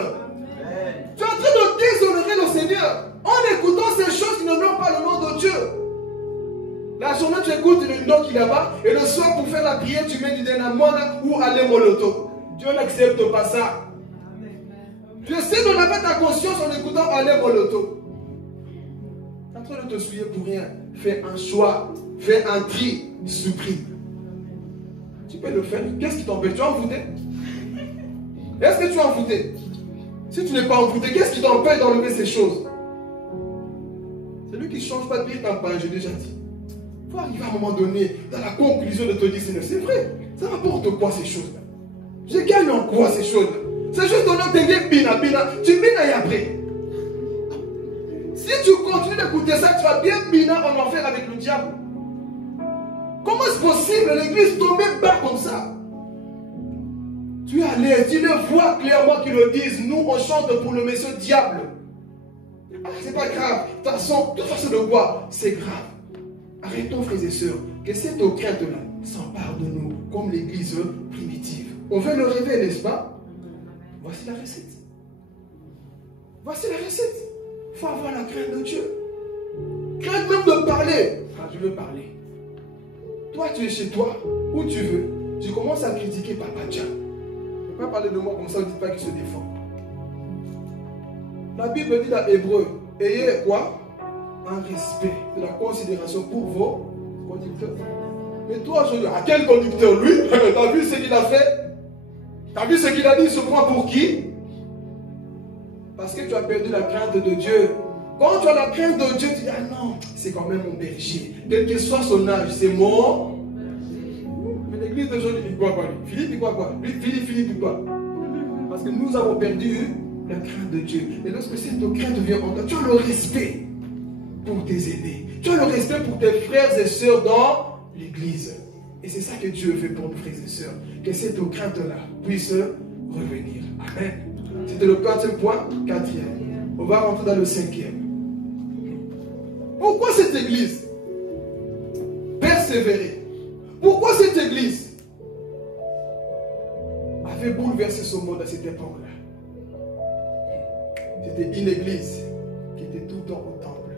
Tu es en train de déshonorer le Seigneur en écoutant ces choses qui n'honorent pas le nom de Dieu. La journée, tu écoutes le nom qui est là-bas et le soir, pour faire la prière, tu mets du dynamone ou aller molotov. Dieu n'accepte pas ça. Tu essaies de laver ta conscience en écoutant aller molotov. Tu es en train de te souiller pour rien. Fais un choix, fais un tri, supprime. Tu peux le faire. Qu'est-ce qui t'empêche? Tu es envoûté? Est-ce que tu es envoûté? Si tu n'es pas envoûté, qu'est-ce qui t'empêche d'enlever ces choses? C'est lui qui ne change pas de vie en pain, j'ai déjà dit. Il faut arriver à un moment donné, dans la conclusion de te dire, c'est vrai, ça rapporte quoi ces choses-là? Je gagne en quoi ces choses-là? C'est juste ton entendé, bina, tu bina et après. Si tu continues d'écouter ça, tu vas bien bina en enfer avec le diable. Comment est-ce possible l'église tomber bas comme ça? Tu es à l'aise, tu le vois clairement qu'ils le disent. Nous, on chante pour le monsieur diable. Ah, c'est pas grave. De toute façon de quoi? C'est grave. Arrêtons, frères et sœurs, que cette crainte-là s'empare de nous comme l'église primitive. On veut le rêver, n'est-ce pas? Voici la recette. Voici la recette. Il faut avoir la crainte de Dieu. Crainte même de parler. Ah, je veux parler. Toi, tu es chez toi, où tu veux. Tu commences à critiquer Papa Dia. Ne peux pas parler de moi comme ça, ne dites pas qu'il se défend. La Bible dit dans Hébreu, ayez quoi? Un respect, de la considération pour vos conducteurs. Mais toi, aujourd'hui, à quel conducteur? Lui, t'as vu ce qu'il a fait? T'as vu ce qu'il a dit? Ce point pour qui? Parce que tu as perdu la crainte de Dieu. Quand tu as la crainte de Dieu, tu dis, ah non, c'est quand même mon berger. Quel que soit son âge, c'est mon. Mais l'église d'aujourd'hui, il croit quoi? Philippe, il croit quoi? Philippe, il croit. Parce que nous avons perdu la crainte de Dieu. Et lorsque cette crainte vient en toi, tu as le respect pour tes aînés. Tu as le respect pour tes frères et sœurs dans l'église. Et c'est ça que Dieu veut pour nos frères et sœurs. Que cette crainte-là puisse revenir. Amen. C'était le 4e point, 4e. On va rentrer dans le 5e. Pourquoi cette église persévérait? Pourquoi cette église avait bouleversé ce monde à cette époque-là? C'était une église qui était tout le temps au temple.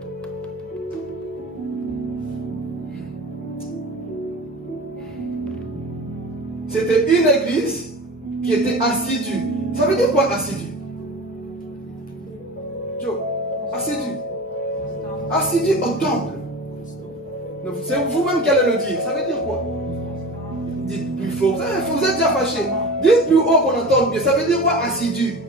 C'était une église qui était assidue. Ça veut dire quoi assidu? Joe, assidu. Assidu au temple. C'est vous-même qui allez le dire. Ça veut dire quoi? Dites plus fort. Vous êtes déjà fâché. Dites plus haut qu'on entende bien. Ça veut dire quoi assidu?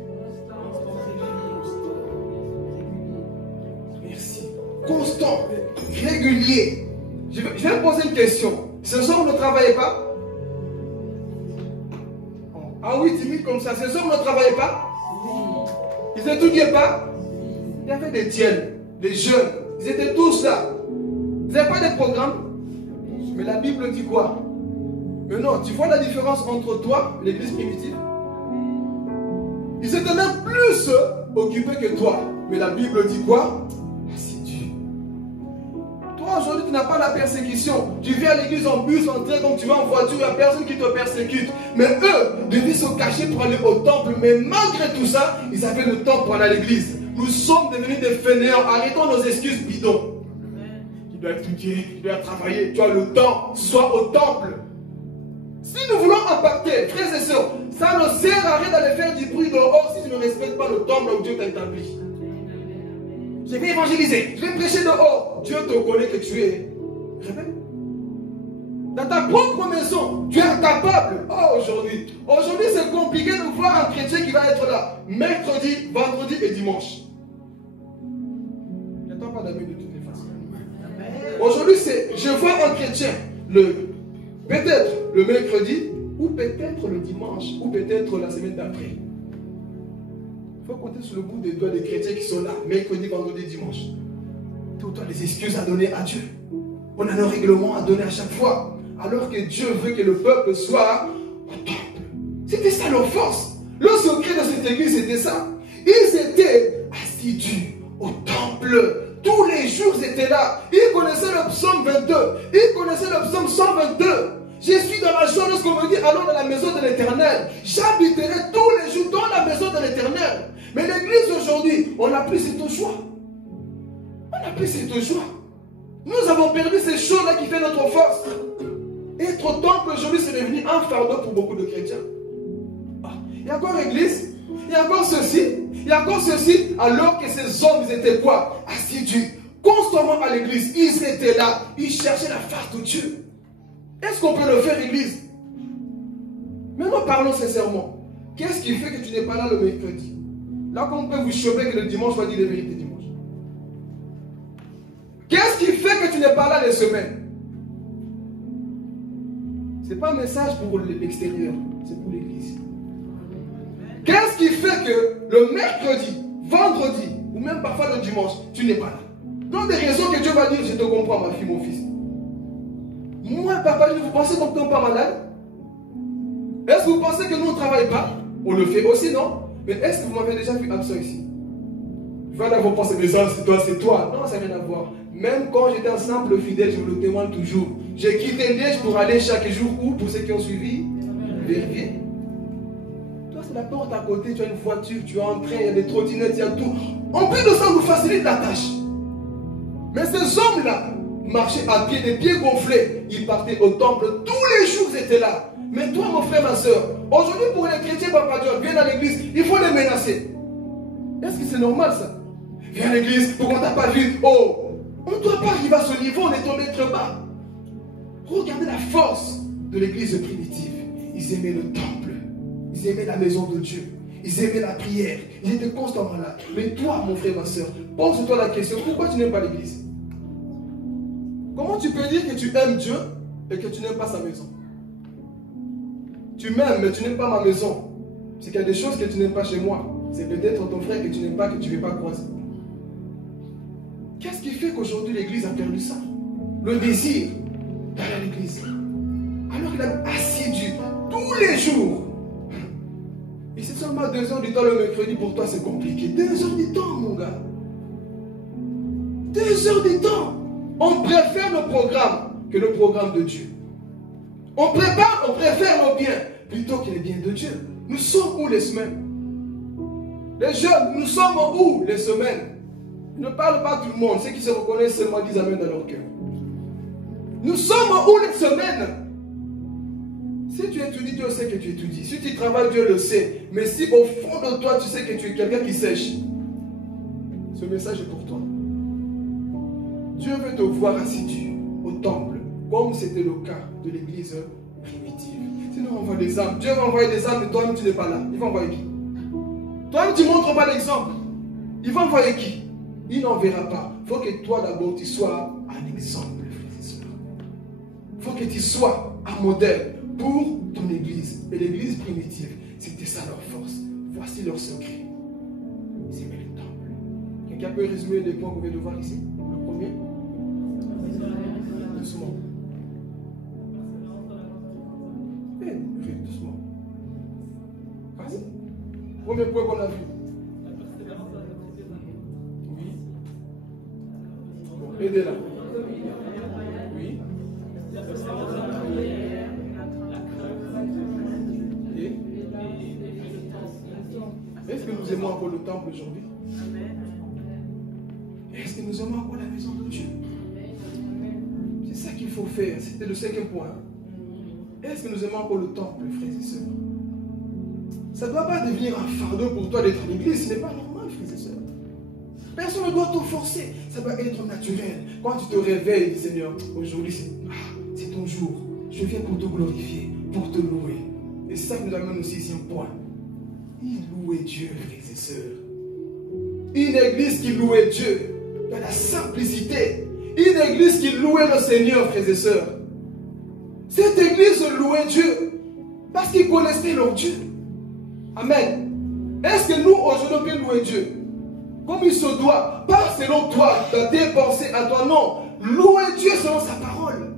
Merci. Constant, régulier. Je vais vous poser une question. Ce soir, vous ne travaillez pas? Ah oui, timide comme ça. Ce soir, vous ne travaillez pas? Ils n'étudiaient pas? Il y avait des tiennes, des jeunes. Ils étaient tous là. Vous n'avez pas de programme? Mais la Bible dit quoi? Mais non, tu vois la différence entre toi, l'église primitive? Ils étaient même plus occupés que toi. Mais la Bible dit quoi? Assidu. Toi, aujourd'hui, tu n'as pas la persécution. Tu viens à l'église en bus, en train, comme tu vas en voiture, il n'y a personne qui te persécute. Mais eux devaient se cacher pour aller au temple. Mais malgré tout ça, ils avaient le temps pour aller à l'église. Nous sommes devenus des fainéants. Arrêtons nos excuses bidons. Tu dois étudier, tu dois travailler, tu as le temps, sois au temple. Si nous voulons impacter, frères et sœurs, ça ne sert à rien d'aller faire du bruit dehors si tu ne respectes pas le temple où Dieu t'a établi. Je vais évangéliser, je vais prêcher dehors. Dieu te connaît que tu es rebelle. Dans ta propre maison, tu es incapable. Oh, aujourd'hui, c'est compliqué de voir un chrétien qui va être là mercredi, vendredi et dimanche. Il n'y a pas d'amis de toutes les façons. Aujourd'hui, je vois un chrétien peut-être le mercredi, ou peut-être le dimanche, ou peut-être la semaine d'après. Il faut compter sur le bout des doigts des chrétiens qui sont là, mercredi, vendredi, dimanche. Tout le temps des excuses à donner à Dieu. On a nos règlements à donner à chaque fois. Alors que Dieu veut que le peuple soit au temple. C'était ça leur force. Le secret de cette église, c'était ça. Ils étaient assidus au temple. Tous les jours, ils étaient là. Ils connaissaient le psaume 22. Ils connaissaient le psaume 122. Je suis dans la joie lorsqu'on me dit allons dans la maison de l'Éternel. J'habiterai tous les jours dans la maison de l'Éternel. Mais l'église aujourd'hui, on n'a plus cette joie. On n'a plus cette joie. Nous avons perdu ces choses-là qui font notre force. Être au temple aujourd'hui, c'est devenu un fardeau pour beaucoup de chrétiens. Il y a encore l'église, il y a encore ceci, il y a encore ceci, alors que ces hommes, ils étaient quoi? Assidus, constamment à l'église. Ils étaient là, ils cherchaient la face de Dieu. Est-ce qu'on peut le faire, l'église? Maintenant, parlons sincèrement. Qu'est-ce qui fait que tu n'es pas là le mercredi? Là, qu'on peut vous choper que le dimanche, on va dire les vérités dimanche. Qu'est-ce qui fait que tu n'es pas là les semaines? Ce n'est pas un message pour l'extérieur, c'est pour l'église. Qu'est-ce qui fait que le mercredi, vendredi, ou même parfois le dimanche, tu n'es pas là? Donc des raisons que Dieu va dire, je te comprends ma fille, mon fils. Moi, papa, vous pensez qu'on ne tombe pas malade? Est-ce que vous pensez que nous on ne travaille pas? On le fait aussi, non? Mais est-ce que vous m'avez déjà vu absent ici? Voilà, vous pensez, mais ça, c'est toi. Non, ça n'a rien à voir. Même quand j'étais un simple fidèle, je vous le témoigne toujours. J'ai quitté Liège pour aller chaque jour où, pour ceux qui ont suivi, vérifier. Toi, c'est la porte à côté, tu as une voiture, tu as un train, il y a des trottinettes, il y a tout. En plus de ça, on nous facilite la tâche. Mais ces hommes-là marchaient à pied, des pieds gonflés. Ils partaient au temple, tous les jours ils étaient là. Mais toi, mon frère, ma soeur, aujourd'hui, pour les chrétiens, papa Dieu, viens à l'église, il faut les menacer. Est-ce que c'est normal ça? Viens à l'église, pourquoi on t'a pas vu? Oh, on ne doit pas arriver à ce niveau, on est tombé très bas. Regardez la force de l'église primitive. Ils aimaient le temple, ils aimaient la maison de Dieu, ils aimaient la prière, ils étaient constamment là. Mais toi, mon frère, ma soeur, pose-toi la question, pourquoi tu n'aimes pas l'église? Comment tu peux dire que tu aimes Dieu et que tu n'aimes pas sa maison? Tu m'aimes, mais tu n'aimes pas ma maison. C'est qu'il y a des choses que tu n'aimes pas chez moi. C'est peut-être ton frère que tu n'aimes pas, que tu ne veux pas croiser. Qu'est-ce qui fait qu'aujourd'hui l'église a perdu ça? Le désir d'aller à l'église. Alors qu'il est assidu tous les jours. Et c'est seulement 2 heures du temps le mercredi, pour toi c'est compliqué. 2 heures du temps, mon gars. 2 heures du temps. On préfère le programme que le programme de Dieu. On préfère nos biens plutôt que les biens de Dieu. Nous sommes où les semaines? Les jeunes, nous sommes où les semaines? Je ne parle pas tout le monde. Ceux qui se reconnaissent seulement disent Amen dans leur cœur. Nous sommes où les semaines? Si tu étudies, Dieu sait que tu étudies. Si tu travailles, Dieu le sait. Mais si au fond de toi, tu sais que tu es quelqu'un qui sèche, ce message est pour toi. Dieu veut te voir assidu au temple, comme c'était le cas de l'église primitive. Sinon, on envoie des âmes. Dieu va envoyer des âmes, mais toi-même, tu n'es pas là. Il va envoyer qui? Toi-même, tu ne montres pas l'exemple. Il va envoyer qui? Il n'enverra pas. Il faut que toi, d'abord, tu sois un exemple, frères et sœurs. Il faut que tu sois un modèle pour ton église. Et l'église primitive, c'était ça leur force. Voici leur secret. Ils aimaient le temple. Quelqu'un peut résumer les points qu'on vient de voir ici? Le premier? Doucement. Doucement. Vas-y. Premier point qu'on a vu. Oui. Bon, aidez-la. Oui. Et est-ce que nous aimons encore le temple aujourd'hui? Est-ce que nous aimons encore la maison de Dieu? C'est ça qu'il faut faire. C'était le 5e point. Est-ce que nous aimons encore le temple, frères et sœurs? Ça ne doit pas devenir un fardeau pour toi d'être à l'église. Ce n'est pas normal, frères et sœurs. Personne ne doit te forcer. Ça doit être naturel. Quand tu te réveilles, dis Seigneur, aujourd'hui c'est ton jour. Je viens pour te glorifier, pour te louer. Et c'est ça qui nous amène au 6e point. Il louait Dieu, frères et sœurs. Une église qui louait Dieu dans la simplicité. Une église qui louait le Seigneur, frères et sœurs. Cette église louait Dieu parce qu'ils connaissaient leur Dieu. Amen. Est-ce que nous, aujourd'hui, on peut louer Dieu comme il se doit, pas selon toi, dans tes pensées à toi, non. Louer Dieu selon sa parole.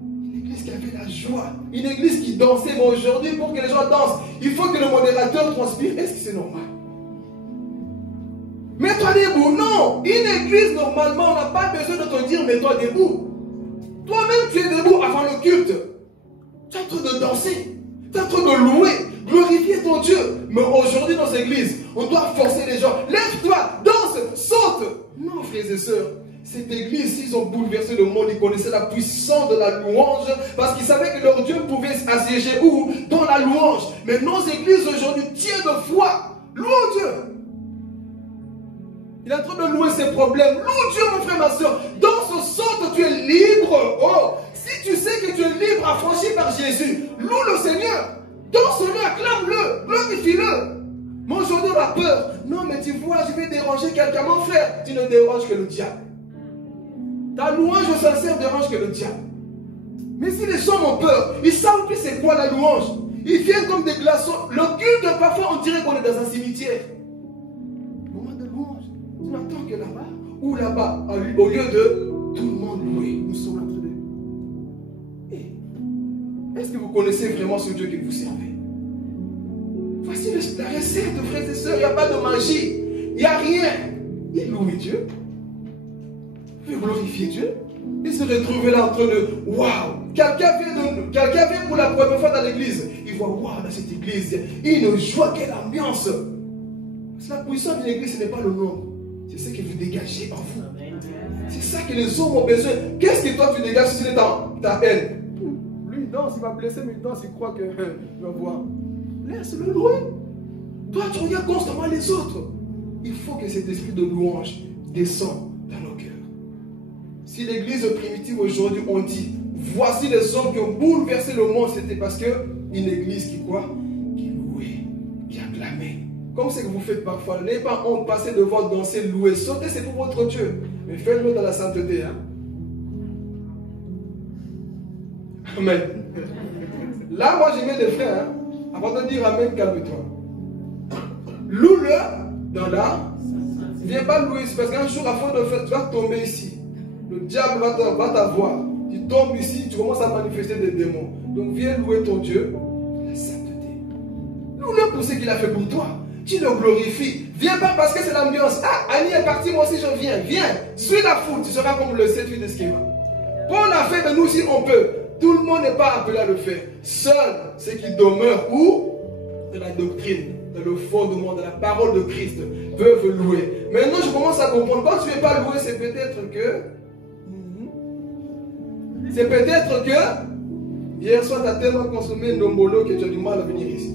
Une église qui avait la joie, une église qui dansait. Mais aujourd'hui, pour que les gens dansent, il faut que le modérateur transpire. Est-ce que c'est normal? Mets-toi debout. Non. Une église, normalement, on n'a pas besoin de te dire mets-toi debout. Toi-même, tu es debout avant le culte. Tu es en train de danser. Tu es en train de louer, glorifier ton Dieu. Mais aujourd'hui, dans cette église, on doit forcer les gens. Lève-toi, danse, saute. Non, frères et sœurs. Cette église, ils ont bouleversé le monde. Ils connaissaient la puissance de la louange. Parce qu'ils savaient que leur Dieu pouvait s'assiéger où? Dans la louange. Mais nos églises aujourd'hui tiennent de foi. Louons Dieu. Il est en train de louer ses problèmes. Loue Dieu, mon frère, ma soeur. Dans ce sort, tu es libre. Oh, si tu sais que tu es libre, affranchi par Jésus, loue le Seigneur. Danse-le, acclame-le, glorifie-le. Mais aujourd'hui, on a peur. Non, mais tu vois, je vais déranger quelqu'un. Mon frère, tu ne déranges que le diable. Ta louange sincère dérange que le diable. Mais si les gens ont peur, ils savent plus c'est quoi la louange. Ils viennent comme des glaçons. Le culte, parfois, on dirait qu'on est dans un cimetière. Moment de louange. Tu n'entends que là-bas ou là-bas, au lieu de tout le monde louer. Nous sommes en train de... Est-ce que vous connaissez vraiment ce Dieu que vous servez? Voici la recette, frères et sœurs. Il n'y a pas de magie. Il n'y a rien. Il loue Dieu. Il veut glorifier Dieu. Il se retrouve là en train de waouh. Quelqu'un vient pour la première fois dans l'église. Il voit waouh dans cette église. Il joie, quelle ambiance. Parce que la puissance d'une église, ce n'est pas le nombre. C'est ce que vous dégagez en vous. C'est ça que les hommes ont besoin. Qu'est-ce que toi tu dégages si c'est ta haine? Lui il danse, il va blesser, mais il danse, il croit qu'il va voir. Laisse-le louer. Toi tu regardes constamment les autres. Il faut que cet esprit de louange descende dans nos cœurs. Si l'église primitive aujourd'hui on dit voici les hommes qui ont bouleversé le monde, c'était parce que une église qui quoi? Qui louait, qui acclamait. Comme c'est que vous faites parfois, n'ayez pas honte, passer devant, danser, louer, sauter, c'est pour votre Dieu. Mais faites-le dans la sainteté. Hein? Amen. Là, moi, j'ai mis des frères. Hein? Avant de dire Amen, calme-toi. Loue-le dans la... Viens pas louer ici, parce qu'un jour, avant de faire, tu vas tomber ici. Le diable va t'avoir. Tu tombes ici, tu commences à manifester des démons. Donc, viens louer ton Dieu. La sainteté. Loue-le pour ce qu'il a fait pour toi. Tu le glorifies. Viens pas parce que c'est l'ambiance. Ah, Annie est partie, moi aussi je viens. Viens, suis la foule, tu seras comme le 7-8 de Schéma. Paul a fait, mais nous aussi on peut. Tout le monde n'est pas appelé à le faire. Seuls ceux qui demeurent où? De la doctrine, de le fondement, de la parole de Christ, peuvent louer. Maintenant je commence à comprendre. Quand tu ne veux pas louer, c'est peut-être que... C'est peut-être que... Hier soir, tu as tellement consommé Nombolo que tu as du mal à venir ici.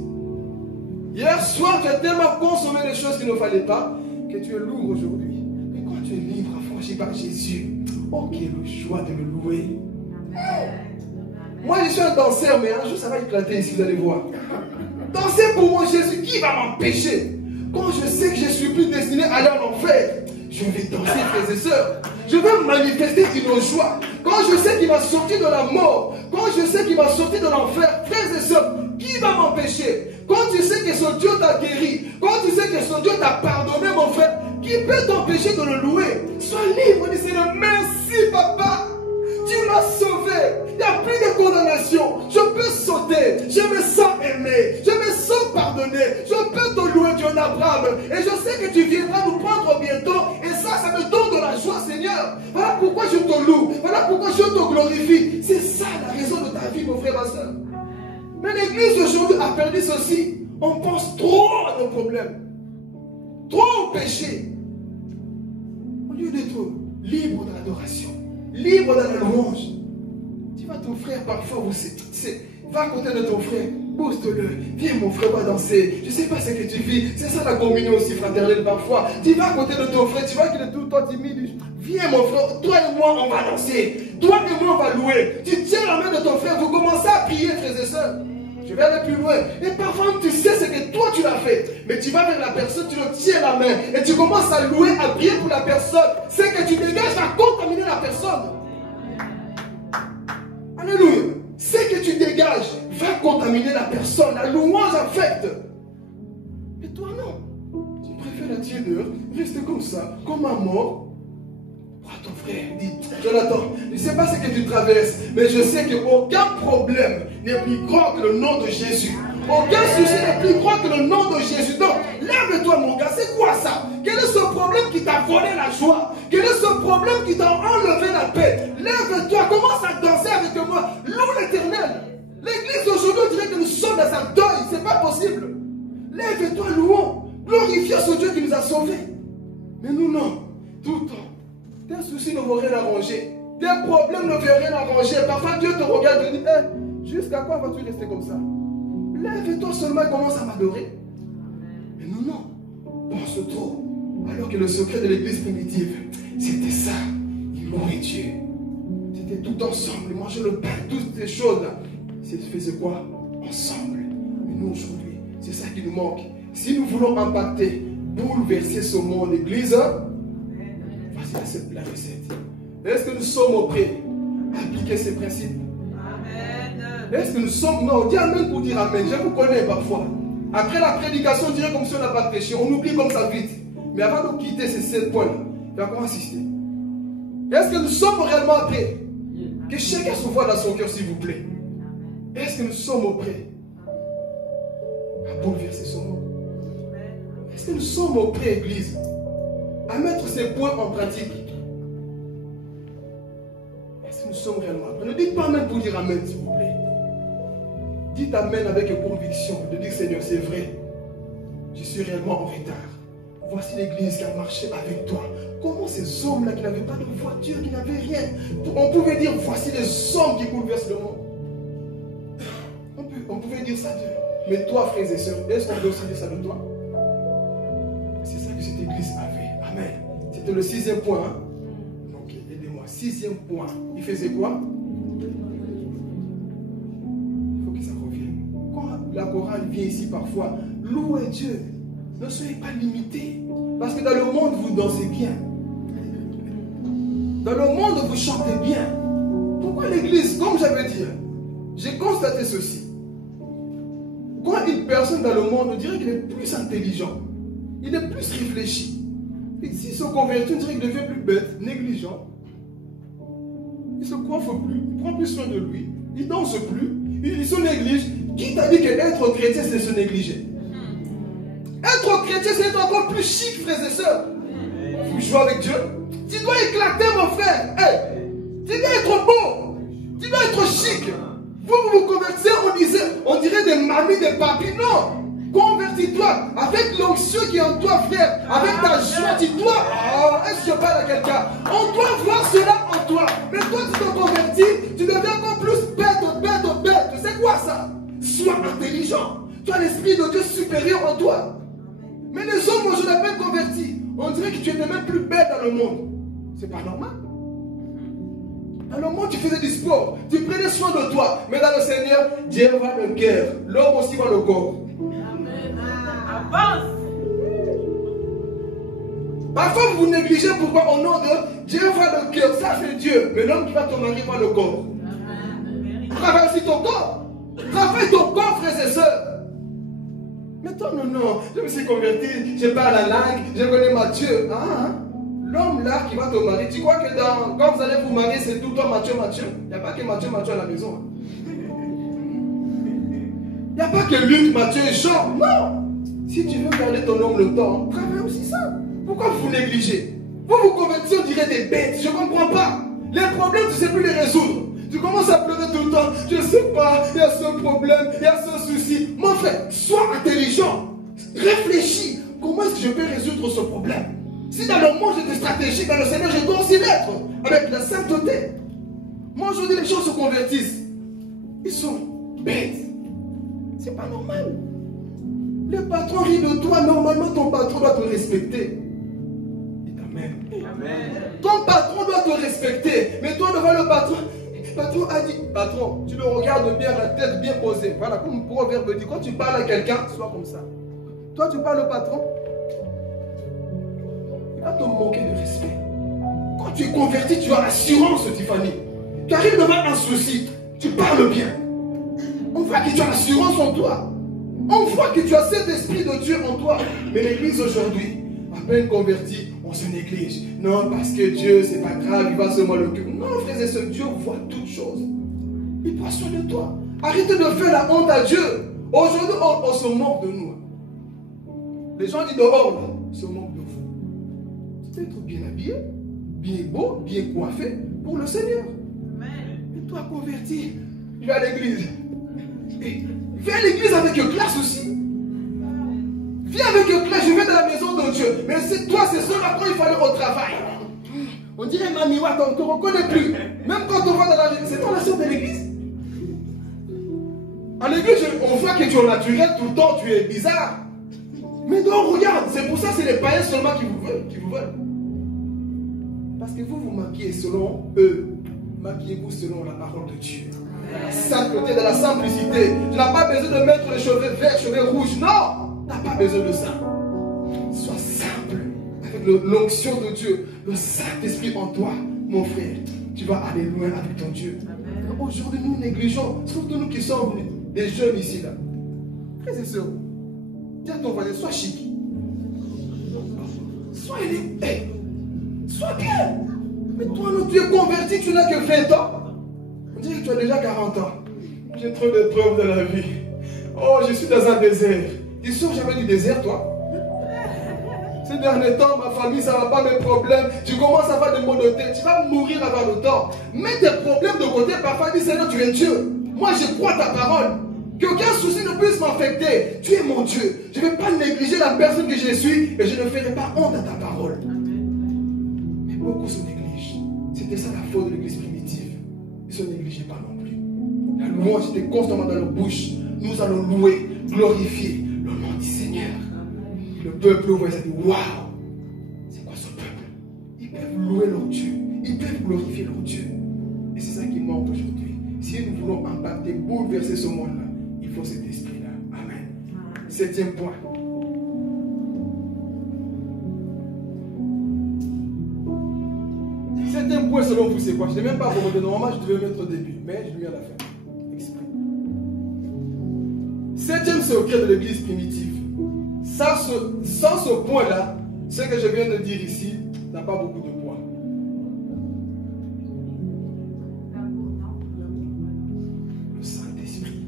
Hier soir, tu as tellement consommé des choses qu'il ne fallait pas que tu es lourd aujourd'hui. Mais quand tu es libre, affranchi par Jésus, oh, quelle joie de le louer. Moi, je suis un danseur, mais un jour, ça va éclater ici, vous allez voir. Danser pour mon Jésus, qui va m'empêcher? Quand je sais que je ne suis plus destiné à aller en enfer, je vais danser, frères et sœurs. Je vais manifester une joie. Quand je sais qu'il m'a sorti de la mort, quand je sais qu'il m'a sorti de l'enfer, frères et sœurs, qui va m'empêcher? Quand tu sais que ce Dieu t'a guéri, quand tu sais que ce Dieu t'a pardonné, mon frère, qui peut t'empêcher de le louer? Sois libre, dis Seigneur, merci papa, tu m'as sauvé, il n'y a plus de condamnation, je peux sauter, je me sens aimé, je me sens pardonné, je peux te louer, Dieu d'Abraham, et je sais que tu viendras nous prendre bientôt, et ça me donne de la joie, Seigneur. Voilà pourquoi je te loue, voilà pourquoi je te glorifie. C'est ça la raison de ta vie, mon frère, ma soeur. Mais l'église aujourd'hui a perdu ceci. On pense trop à nos problèmes, trop au péché. Au lieu d'être libre dans l'adoration, libre dans la louange. Tu vois ton frère parfois, va à côté de ton frère. Booste-le. Viens mon frère, on va danser. Je ne sais pas ce que tu vis. C'est ça la communion aussi fraternelle parfois. Tu vas à côté de ton frère, tu vois qu'il est tout le temps timide. Viens mon frère, toi et moi on va danser. Toi et moi on va louer. Tu tiens la main de ton frère, vous commencez à prier frères et sœurs. Je vais aller plus loin. Et parfois tu sais ce que toi tu l'as fait. Mais tu vas vers la personne, tu le tiens la main. Et tu commences à louer, à prier pour la personne. C'est que tu dégages à contaminer la personne. Alléluia. C'est que tu dégages va contaminer la personne. La louange affecte. Mais toi non. Tu préfères la tirer dehors. Rester comme ça, comme un mort. Ton frère dit, Jonathan, je ne sais pas ce que tu traverses, mais je sais qu'aucun problème n'est plus grand que le nom de Jésus. Aucun souci n'est plus grand que le nom de Jésus. Donc, lève-toi mon gars, c'est quoi ça? Quel est ce problème qui t'a volé la joie? Quel est ce problème qui t'a enlevé la paix? Lève-toi, commence à danser avec moi. Loue l'Éternel. L'église d'aujourd'hui, on dirait que nous sommes dans un deuil, c'est pas possible. Lève-toi, louons. Glorifions ce Dieu qui nous a sauvés. Mais nous non, tout le temps. Tes soucis ne vont rien arranger. Tes problèmes ne vont rien arranger. Parfois Dieu te regarde et dit, hey, jusqu'à quoi vas-tu rester comme ça? Lève-toi seulement et commence à m'adorer. Mais nous non. Pense trop. Alors que le secret de l'église primitive, c'était ça. Ils louaient Dieu. C'était tout ensemble. Ils mangeaient le pain, toutes ces choses-là. Ils faisaient quoi? Ensemble. Mais nous aujourd'hui, c'est ça qui nous manque. Si nous voulons impacter, bouleverser ce monde, l'église, c'est la recette. Est-ce que nous sommes prêts à appliquer ces principes? Amen. Est-ce que nous sommes... Non, dis Amen pour dire Amen. Je vous connais parfois. Après la prédication, on dirait comme si on n'a pas prêché. On oublie comme ça vite. Mais avant de quitter ces 7 points-là, il va encore insister. Est-ce que nous sommes réellement prêts? Que chacun se voit dans son cœur, s'il vous plaît. Est-ce que nous sommes prêts à bouleverser ce monde? Est-ce que nous sommes prêts, Église, à mettre ces points en pratique? Est-ce que nous sommes réellement prêts? Ne dites pas Amen pour dire Amen, s'il vous plaît. Dites Amen avec conviction, de dire Seigneur, c'est vrai. Je suis réellement en retard. Voici l'église qui a marché avec toi. Comment ces hommes-là qui n'avaient pas de voiture, qui n'avaient rien, on pouvait dire voici les hommes qui bouleversent le monde. On pouvait dire ça d'eux. Mais toi, frères et sœurs, est-ce qu'on peut aussi dire ça de toi? C'est ça que cette église avait. Amen. C'était le 6e point. Hein? Donc, aidez-moi. 6e point. Il faisait quoi? Il faut que ça revienne. Quand la chorale vient ici parfois, louez Dieu. Ne soyez pas limités. Parce que dans le monde, vous dansez bien. Dans le monde, vous chantez bien. Pourquoi l'église? Comme j'avais dit, j'ai constaté ceci. Quand une personne dans le monde, on dirait qu'il est plus intelligent. Il est plus réfléchi. Et s'il se convertit, on dirait qu'il devient plus bête, négligent. Il se coiffe plus, il prend plus soin de lui, il danse plus, il se néglige. Qui t'a dit qu'être chrétien, c'est se négliger? Être chrétien, c'est être encore plus chic, frères et sœurs. Vous jouez avec Dieu. Tu dois éclater, mon frère. Hey, tu dois être beau. Tu dois être chic. Vous convertissez, on dirait des mamies, des papis. Non. Convertis-toi avec l'onction qui est en toi, frère. Avec ta joie, tu dois. Oh, est-ce que je parle à quelqu'un? On doit voir cela en toi. Mais toi, tu te convertis, tu deviens encore plus bête. C'est quoi ça? Sois intelligent. Tu as l'esprit de Dieu supérieur en toi. Mais les hommes, je n'ai pas converti. On dirait que tu étais même plus bête dans le monde. C'est pas normal. Dans le monde, tu faisais du sport. Tu prenais soin de toi. Mais dans le Seigneur, Dieu voit le cœur. L'homme aussi voit le corps. Amen. Avance. Parfois, vous négligez pourquoi au nom de Dieu voit le cœur. Ça, c'est Dieu. Mais l'homme qui va te marier voit le corps. Travaille aussi ton corps. Travaille ton corps, frères et sœurs. Mais toi, non, je me suis converti, je parle la langue, je connais Matthieu. L'homme là qui va te marier, tu crois que quand vous allez vous marier, c'est tout le temps Matthieu? Il n'y a pas que Matthieu à la maison. Il n'y a pas que Luc, Matthieu et Jean. Non. Si tu veux garder ton homme le temps, travaille aussi ça. Pourquoi vous négligez? Vous vous convertissez, on dirait des bêtes. Je ne comprends pas. Les problèmes, tu ne sais plus les résoudre. Tu commences à pleurer tout le temps. Je ne sais pas, il y a ce problème, il y a ce souci. Mon frère, sois intelligent. Réfléchis. Comment est-ce que je peux résoudre ce problème? Si dans le monde j'ai des stratégies, dans le Seigneur, je dois aussi l'être. Avec la sainteté. Moi, aujourd'hui, les gens se convertissent. Ils sont bêtes. C'est pas normal. Le patron rit de toi, normalement ton patron doit te respecter. Dites Amen. Ton patron doit te respecter. Mais toi devant le patron, le patron a dit, patron, tu le regardes bien, la tête bien posée. Voilà, comme le proverbe dit, quand tu parles à quelqu'un, sois comme ça. Toi tu parles au patron, il va te manquer de respect. Quand tu es converti, tu as l'assurance, Tiffany. Tu arrives devant un souci, tu parles bien. On voit que tu as l'assurance en toi. On voit que tu as cet esprit de Dieu en toi. Mais l'église aujourd'hui, à peine convertie, on se néglige. Non, parce que Dieu, c'est pas grave, il va seulement le cœur. Non, frères et sœurs, Dieu voit toutes choses. Il prend soin de toi. Arrêtez de faire la honte à Dieu. Aujourd'hui, on se moque de nous. Les gens disent dehors, là, se moquent de vous. Tu peux être bien habillé, bien beau, bien coiffé pour le Seigneur. Et toi, converti, tu vas à l'église. Viens à l'église avec classe aussi. Viens avec classe, je vais dans la maison de Dieu. Mais c'est toi, c'est seulement quand il fallait au travail. On dirait Mamie Watt, on ne te reconnaît plus. Même quand on va dans la rue, c'est toi la sœur de l'église. À l'église, on voit que tu es naturel tout le temps, tu es bizarre. Mais donc regarde, c'est pour ça que c'est les païens seulement qui vous veulent. Parce que vous vous maquillez selon eux. Maquillez-vous selon la parole de Dieu. La sainteté, de la simplicité. Tu n'as pas besoin de mettre les cheveux verts, cheveux rouges. Non, tu n'as pas besoin de ça. Sois simple. Avec l'onction de Dieu, le Saint-Esprit en toi, mon frère. Tu vas aller loin avec ton Dieu. Aujourd'hui, nous négligeons, surtout nous qui sommes des jeunes ici, là. Frères et sœurs, dis à ton voisin, sois chic. Sois élégant. Sois bien. Mais toi, tu es converti, tu n'as que 20 ans. On dirait que tu as déjà 40 ans. J'ai trop d'épreuves dans la vie. Oh, je suis dans un désert. Tu sais, j'avais du désert, toi. Ces derniers temps, ma famille, ça ne va pas, mes problèmes. Tu commences à avoir des maux de tête. Tu vas mourir avant le temps. Mets tes problèmes de côté. Parfois, dis Seigneur, tu es Dieu. Moi, je crois ta parole. Qu'aucun souci ne puisse m'affecter. Tu es mon Dieu. Je ne vais pas négliger la personne que je suis. Et je ne ferai pas honte à ta parole. Mais beaucoup se négligent. C'était ça la faute de l'église primitive. Ils ne se négligeaient pas non plus. La louange était constamment dans leur bouche. Nous allons louer, glorifier le nom du Seigneur. Le peuple ouvre et dit waouh, c'est quoi ce peuple? Ils peuvent louer leur Dieu, ils peuvent glorifier leur Dieu. Et c'est ça qui manque aujourd'hui. Si nous voulons impacter, bouleverser ce monde-là, il faut cet esprit-là. Amen. 7e point. Septième point selon vous, c'est quoi? Je n'ai même pas abordé. Normalement, je devais mettre au début, mais je l'ai mis à la fin. Exprès. 7e secret de l'église primitive. Sans ce point-là, ce que je viens de dire ici n'a pas beaucoup de poids. Le Saint-Esprit.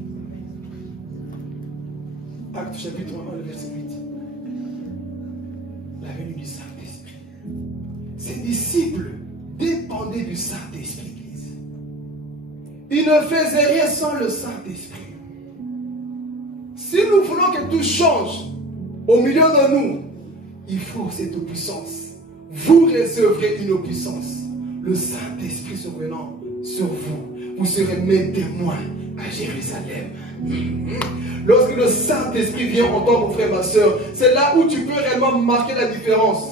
Acte chapitre 1, le verset 8. La venue du Saint-Esprit. Ses disciples dépendaient du Saint-Esprit, Église. Ils ne faisaient rien sans le Saint-Esprit. Si nous voulons que tout change au milieu de nous, il faut cette puissance. Vous recevrez une puissance. Le Saint-Esprit survenant sur vous. Vous serez mes témoins à Jérusalem. Lorsque le Saint-Esprit vient en toi, mon frère, ma soeur, c'est là où tu peux réellement marquer la différence.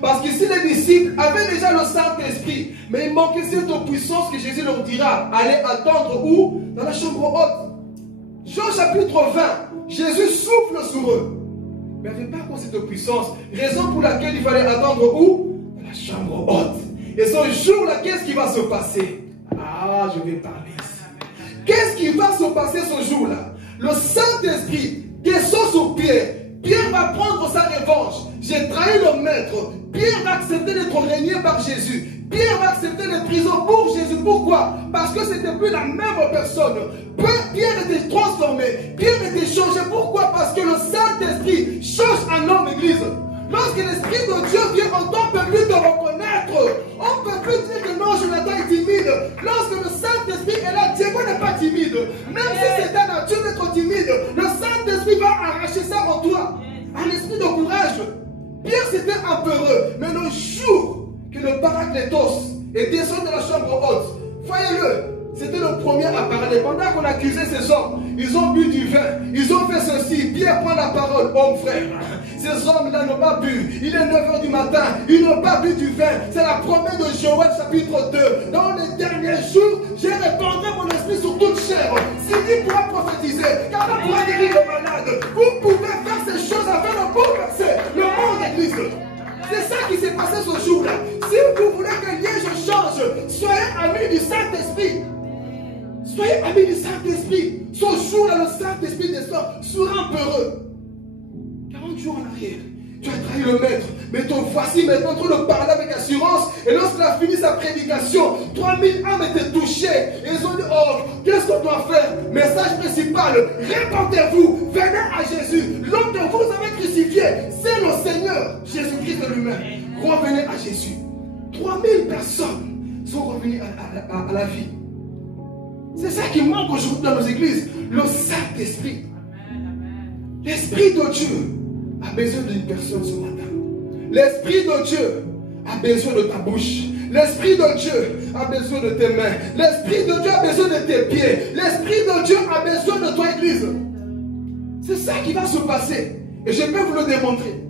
Parce qu'ici, les disciples avaient déjà le Saint-Esprit, mais il manquait cette puissance que Jésus leur dira. Allez attendre où? Dans la chambre haute. Jean chapitre 20, Jésus souffle sur eux. Mais il n'y avait pas encore cette puissance. Raison pour laquelle il fallait attendre où? Dans la chambre haute. Et ce jour-là, qu'est-ce qui va se passer? Ah, je vais parler ici. Qu'est-ce qui va se passer ce jour-là? Le Saint-Esprit descend sur Pierre. Pierre va prendre sa revanche. J'ai trahi le maître. Pierre va accepter d'être régné par Jésus. Pierre va accepter les prisons pour Jésus. Pourquoi? Parce que ce n'était plus la même personne. Pierre était transformé. Pierre était changé. Pourquoi? Parce que le Saint-Esprit change un homme, Église. Lorsque l'Esprit de Dieu vient en toi, on ne peut plus te reconnaître. On ne peut plus dire que non, Jonathan est timide. Lorsque le Saint-Esprit est là, Dieu n'est pas timide. Même si c'est ta nature d'être timide, le Saint-Esprit va arracher ça en toi. Un esprit de courage. Pierre c'était un peureux. Mais le jour que le Paraclétos est descendu de la chambre haute, voyez-le, c'était le premier à parler parlé, pendant qu'on accusait ces hommes, ils ont bu du vin, ils ont fait ceci. Pierre prend la parole, homme frère. Ces hommes-là n'ont pas bu. Il est 9 h du matin, ils n'ont pas bu du vin. C'est la promesse de Joël chapitre 2. Dans les derniers jours, j'ai répandu mon esprit sur toute chair. Si il pourra prophétiser, car il pourra guérir les malades. Vous pouvez faire ces choses afin de bouleverser le monde d'église. C'est ça qui s'est passé ce jour-là. Si vous voulez que Liège change, soyez amis du Saint-Esprit. Soyez amis du Saint-Esprit. Ce jour-là, le Saint-Esprit descend sur un peureux. 40 jours en arrière, tu as trahi le maître. Mais te voici maintenant en train de parler avec assurance. Et lorsqu'il a fini sa prédication, 3000 âmes étaient touchées. Et ils ont dit, oh, qu'est-ce qu'on doit faire? Message principal, répandez-vous, venez à Jésus. L'homme que vous avez crucifié, c'est le Seigneur, Jésus-Christ lui-même. Revenez à Jésus. 3000 personnes sont revenues à la vie. C'est ça qui manque aujourd'hui dans nos églises, le Saint-Esprit. L'Esprit de Dieu a besoin d'une personne ce matin. L'Esprit de Dieu a besoin de ta bouche. L'Esprit de Dieu a besoin de tes mains. L'Esprit de Dieu a besoin de tes pieds. L'Esprit de Dieu a besoin de toi, Église. C'est ça qui va se passer. Et je peux vous le démontrer.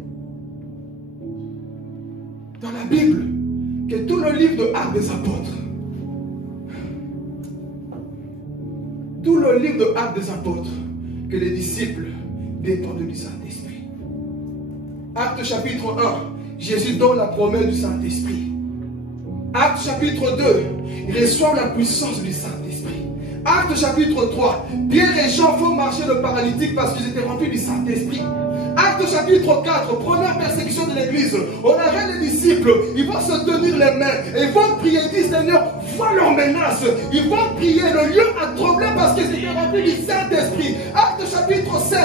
Dans la Bible, que tout le livre de Actes des Apôtres, tout le livre de Actes des Apôtres, que les disciples dépendent du Saint-Esprit. Acte chapitre 1, Jésus donne la promesse du Saint-Esprit. Acte chapitre 2, il reçoit la puissance du Saint-Esprit. Acte chapitre 3, Pierre et Jean font marcher le paralytique parce qu'ils étaient remplis du Saint-Esprit. Acte chapitre 4, première persécution de l'église. On arrête les disciples, ils vont se tenir les mains et ils vont prier, ils disent Seigneur, vois leurs menaces. Ils vont prier, le lieu a tremblé parce qu'ils étaient remplis du Saint-Esprit. Acte chapitre 5,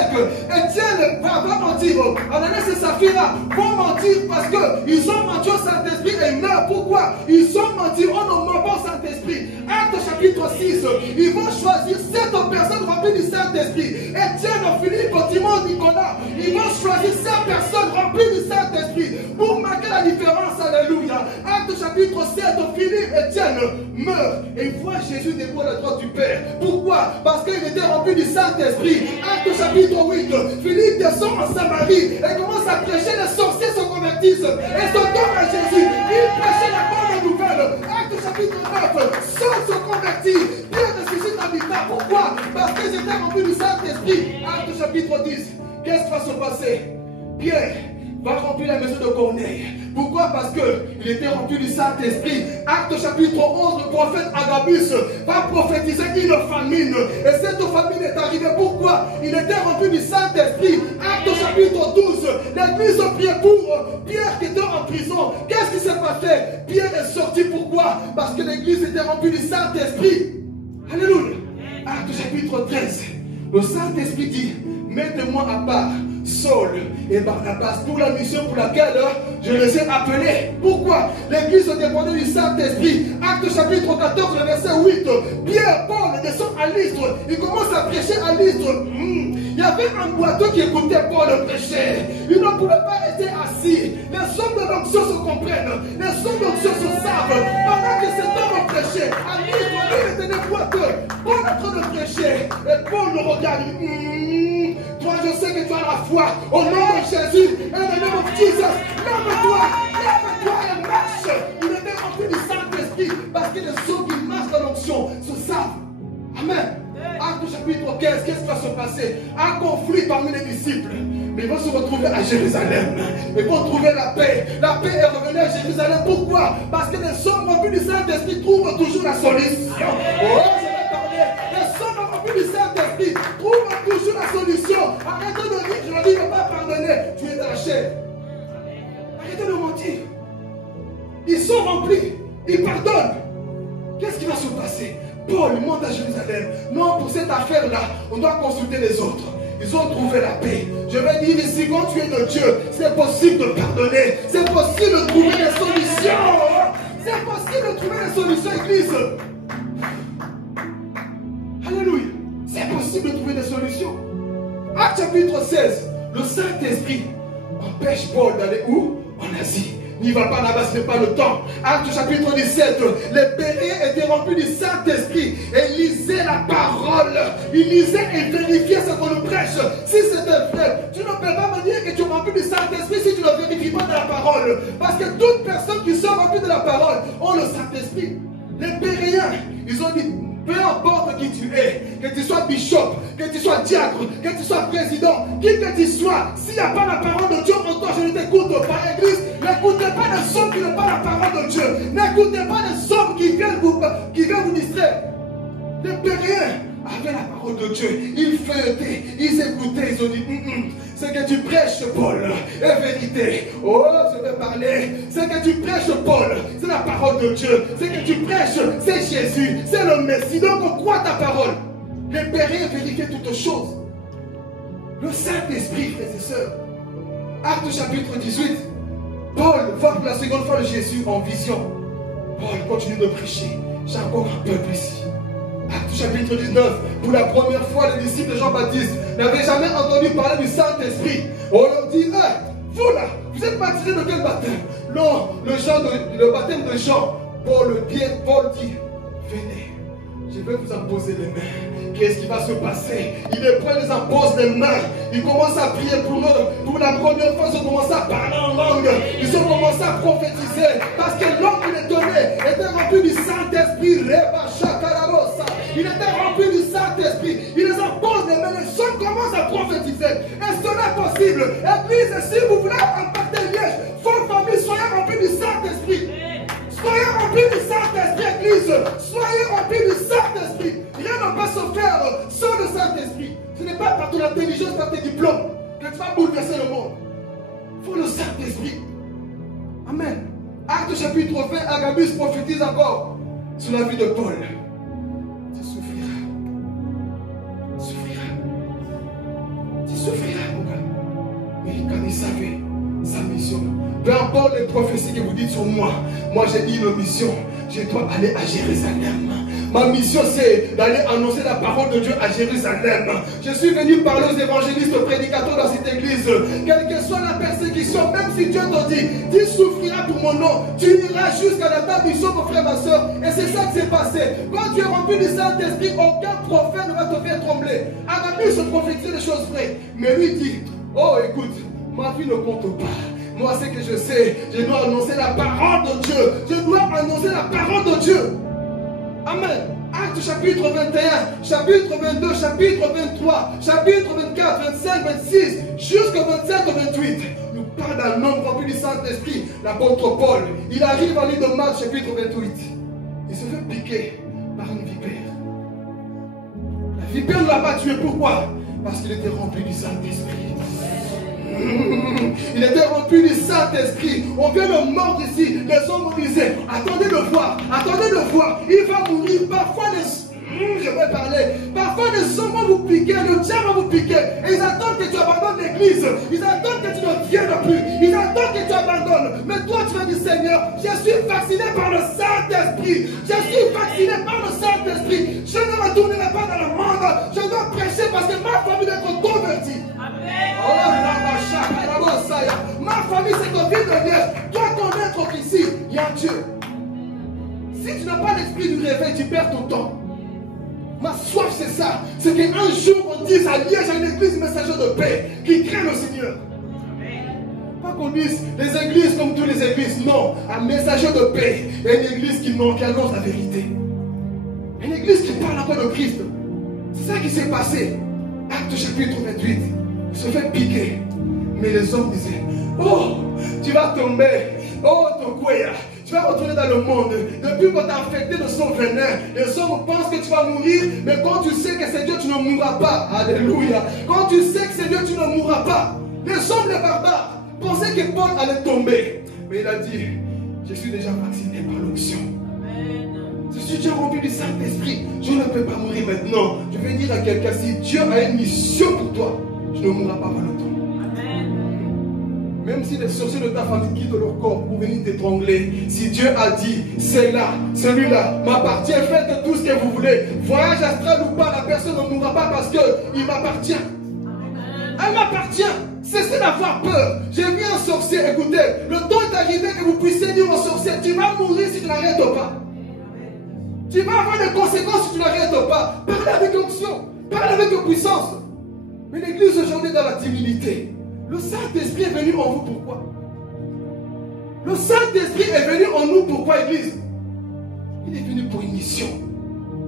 Étienne va mentir. Ananias et Saphira vont mentir parce qu'ils ont menti au Saint-Esprit et ils meurent. Pourquoi? Ils ont menti, on ne ment pas au Saint-Esprit. Acte chapitre 6, ils vont choisir 7 personnes remplies du Saint-Esprit. Étienne, Philippe, Timon, Nicolas, ils vont choisir 7 personnes remplies du Saint-Esprit pour marquer la différence. Alléluia. Acte chapitre 7, Philippe, Étienne meurt et voit Jésus debout à la droite du Père. Pourquoi? Parce qu'il était rempli du Saint-Esprit. Acte chapitre 8, Philippe descend en Samarie et commence à prêcher. Les sorciers se convertissent et se donnent à Jésus. Il prêchait la bonne nouvelle. Acte chapitre 9, Saul se convertit. Pierre ressuscite Habitat. Pourquoi? Parce qu'ils étaient remplis du Saint-Esprit. Acte chapitre 10, qu'est-ce qui va se passer? Pierre va remplir la maison de Corneille. Pourquoi? Parce qu'il était rempli du Saint-Esprit. Acte chapitre 11, le prophète Agabus va prophétiser une famine. Et cette famine est arrivée. Pourquoi? Il était rempli du Saint-Esprit. Acte chapitre 12, l'église priait pour Pierre qui était en prison. Qu'est-ce qui s'est passé? Pierre est sorti. Pourquoi? Parce que l'église était remplie du Saint-Esprit. Alléluia. Acte chapitre 13, le Saint-Esprit dit, mettez-moi à part Saul et Barnabas pour la mission pour laquelle je les ai appelés. Pourquoi? L'église dépendait du Saint-Esprit. Acte chapitre 14, le verset 8. Pierre, Paul descend à Lystre. Il commence à prêcher à Lystre. Il y avait un boiteux qui écoutait Paul prêcher. Il ne pouvait pas rester assis. Les hommes de l'onction se comprennent. Les hommes de l'onction se savent. Pendant que cet homme prêchait, à Lystre, il était boiteux. Paul est en train de prêcher. Et Paul le regarde. Toi, je sais que tu as la foi. Au nom de Jésus, et au nom de Jésus, lève-toi et marche. Il était rempli du Saint-Esprit parce que les hommes qui marchent dans l'onction se savent. Amen. Acte chapitre 15, qu'est-ce qui va se passer? Un conflit parmi les disciples. Mais ils vont se retrouver à Jérusalem. Ils vont trouver la paix. La paix est revenue à Jérusalem. Pourquoi? Parce que les hommes remplis du Saint-Esprit trouvent toujours la solution. Oh, je vais parler. Les hommes remplis du Saint-Esprit trouvent toujours la solution. Arrêtez de dire, je ne dis pas pardonner. Tu es dans la chair. Arrêtez de mentir. Ils sont remplis. Ils pardonnent. Qu'est-ce qui va se passer? Paul monte à Jérusalem. Non, pour cette affaire-là, on doit consulter les autres. Ils ont trouvé la paix. Je vais dire ici, quand tu es de Dieu, c'est possible de pardonner. C'est possible de trouver des solutions. C'est possible de trouver des solutions, Église. Alléluia. C'est possible de trouver des solutions. Acte chapitre 16, le Saint-Esprit empêche Paul d'aller où? En Asie. N'y va pas là-bas, ce n'est pas le temps. Acte chapitre 17, les béliers étaient remplis du Saint-Esprit et lisaient la parole il lisait et vérifiait ce qu'on nous prêche. Si c'était vrai, tu ne peux pas me dire que tu es rempli du Saint-Esprit si tu ne vérifies pas de la parole. Parce que toute personne qui sont remplies de la parole ont le Saint-Esprit. Les Péréens, ils ont dit, peu importe qui tu es, que tu sois bishop, que tu sois diacre, que tu sois président, qui que tu sois, s'il n'y a pas la parole de Dieu en toi, je ne t'écoute pas. Église, n'écoutez pas les hommes qui n'ont pas la parole de Dieu. N'écoutez pas les hommes qui viennent vous distraire. Les Péréens avaient la parole de Dieu. Ils feuilletaient, ils écoutaient, ils ont dit, ce que tu prêches, Paul, est vérité. Oh, je vais parler. Ce que tu prêches, Paul, c'est la parole de Dieu. Ce que tu prêches, c'est Jésus, c'est le Messie. Donc on croit ta parole. Les Péréens vérifiaient toutes choses. Le Saint-Esprit, frères et sœurs. Acte chapitre 18. Paul voit pour la seconde fois Jésus en vision. Paul continue de prêcher. J'ai encore un peuple ici. Acte chapitre 19, pour la première fois, les disciples de Jean-Baptiste n'avaient jamais entendu parler du Saint-Esprit. On leur dit, vous là, vous êtes baptisés de quel baptême? Non, le baptême de Jean. Paul dit, venez, je vais vous imposer les mains. Qu'est-ce qui va se passer? Il les prend, les impose les mains. Il commence à prier pour eux. Pour la première fois, ils ont commencé à parler en langue. Ils ont commencé à prophétiser. Parce que l'homme qui les donnait était rempli du Saint-Esprit. Il était rempli du Saint-Esprit. Il les impose les mains. Les hommes commencent à prophétiser. Et cela est possible. Église, si vous voulez impacter Liège, votre famille, soyez remplis du Saint-Esprit. Soyez remplis du Saint-Esprit, Église. Soyez remplis du Saint-Esprit. Rien ne peut se faire sans le Saint-Esprit. Ce n'est pas par ton intelligence, par tes diplômes que tu vas bouleverser le monde. Il faut le Saint-Esprit. Amen. Acte chapitre 20, Agabus prophétise encore sur la vie de Paul. Tu souffriras. Tu souffriras. Tu souffriras, mon gars. Mais quand il savait sa mission, peu importe les prophéties que vous dites sur moi, moi j'ai dit une mission. Je dois aller à Jérusalem. Ma mission c'est d'aller annoncer la parole de Dieu à Jérusalem. Je suis venu parler aux évangélistes, aux prédicateurs dans cette église. Quelle que soit la persécution, même si Dieu te dit, tu souffriras pour mon nom, tu iras jusqu'à la table du mon frère, ma soeur. Et c'est ça qui s'est passé. Quand tu es rempli du Saint-Esprit, aucun prophète ne va te faire trembler. Agabus se prophétise des choses vraies. Mais lui dit, oh écoute, ma vie ne compte pas. Moi, ce que je sais, je dois annoncer la parole de Dieu. Je dois annoncer la parole de Dieu. Amen. Acte chapitre 21, chapitre 22, chapitre 23, chapitre 24, 25, 26, jusqu'au 27 et 28. Nous parle d'un homme rempli du Saint-Esprit, l'apôtre Paul. Il arrive à l'île de Marc, chapitre 28. Il se fait piquer par une vipère. La vipère ne l'a pas tué. Pourquoi? Parce qu'il était rempli du Saint-Esprit. Il était rempli du Saint-Esprit. On vient de mort ici. Les hommes disaient, attendez de voir, il va mourir. Parfois je vais parler. Parfois les hommes vont vous piquer, le diable va vous piquer. Et ils attendent que tu abandonnes l'église. Ils attendent que tu ne viennes plus. Ils attendent que tu abandonnes. Mais toi tu vas dire, Seigneur, je suis vacciné par le Saint-Esprit. Je suis vacciné par le Saint-Esprit. Je ne retournerai pas dans le monde. Je dois prêcher parce que ma famille doit être convertie. Oh, ma famille c'est ton vie de Dieu. Toi connaître qu'ici il y a Dieu. Si tu n'as pas l'esprit du réveil, tu perds ton temps. Ma soif c'est ça. C'est qu'un jour on dise à Liège, à une église messager de paix qui craint le Seigneur. Pas qu'on dise les églises comme toutes les églises. Non, un messager de paix et une église qui annonce la vérité. Une église qui parle encore de Christ. C'est ça qui s'est passé. Acte chapitre 28. Il se fait piquer. Mais les hommes disaient, oh, tu vas tomber. Oh, ton couille, tu vas retourner dans le monde. Depuis qu'on t'a affecté de son venin, les hommes pensent que tu vas mourir. Mais quand tu sais que c'est Dieu, tu ne mourras pas. Alléluia. Quand tu sais que c'est Dieu, tu ne mourras pas. Les hommes, les barbares, pensaient que Paul allait tomber. Mais il a dit, je suis déjà vacciné par l'onction. Je suis déjà rempli du Saint-Esprit. Je ne peux pas mourir maintenant. Je vais dire à quelqu'un, si Dieu a une mission pour toi, tu ne mourras pas avant le temps. Même si les sorciers de ta famille quittent leur corps pour venir t'étrangler, si Dieu a dit, c'est là, celui-là m'appartient, faites tout ce que vous voulez. Voyage astral ou pas, la personne ne mourra pas parce qu'il m'appartient. Elle m'appartient. Cessez d'avoir peur. J'ai vu un sorcier, écoutez, le temps est arrivé que vous puissiez dire au sorcier, tu vas mourir si tu n'arrêtes pas. Tu vas avoir des conséquences si tu n'arrêtes pas. Parlez avec l'onction. parle avec puissance. Mais l'église aujourd'hui est dans la timidité. Le Saint-Esprit est venu en vous pourquoi? Le Saint-Esprit est venu en nous pourquoi, église? Il est venu pour une mission.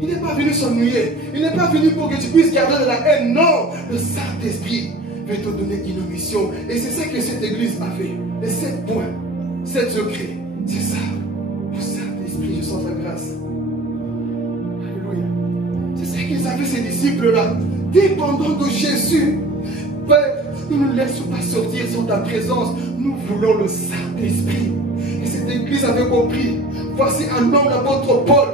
Il n'est pas venu s'ennuyer. Il n'est pas venu pour que tu puisses garder de la haine. Non, le Saint-Esprit veut te donner une mission. Et c'est ça que cette église a fait. Les 7 points, 7 secrets. C'est ça. Le Saint-Esprit, je sens ta grâce. Alléluia. C'est ça qu'ils avaient, ces disciples-là. Dépendants de Jésus. Père, ne nous laisse pas sortir sur ta présence. Nous voulons le Saint-Esprit. Et cette église avait compris. Voici un homme, l'apôtre Paul.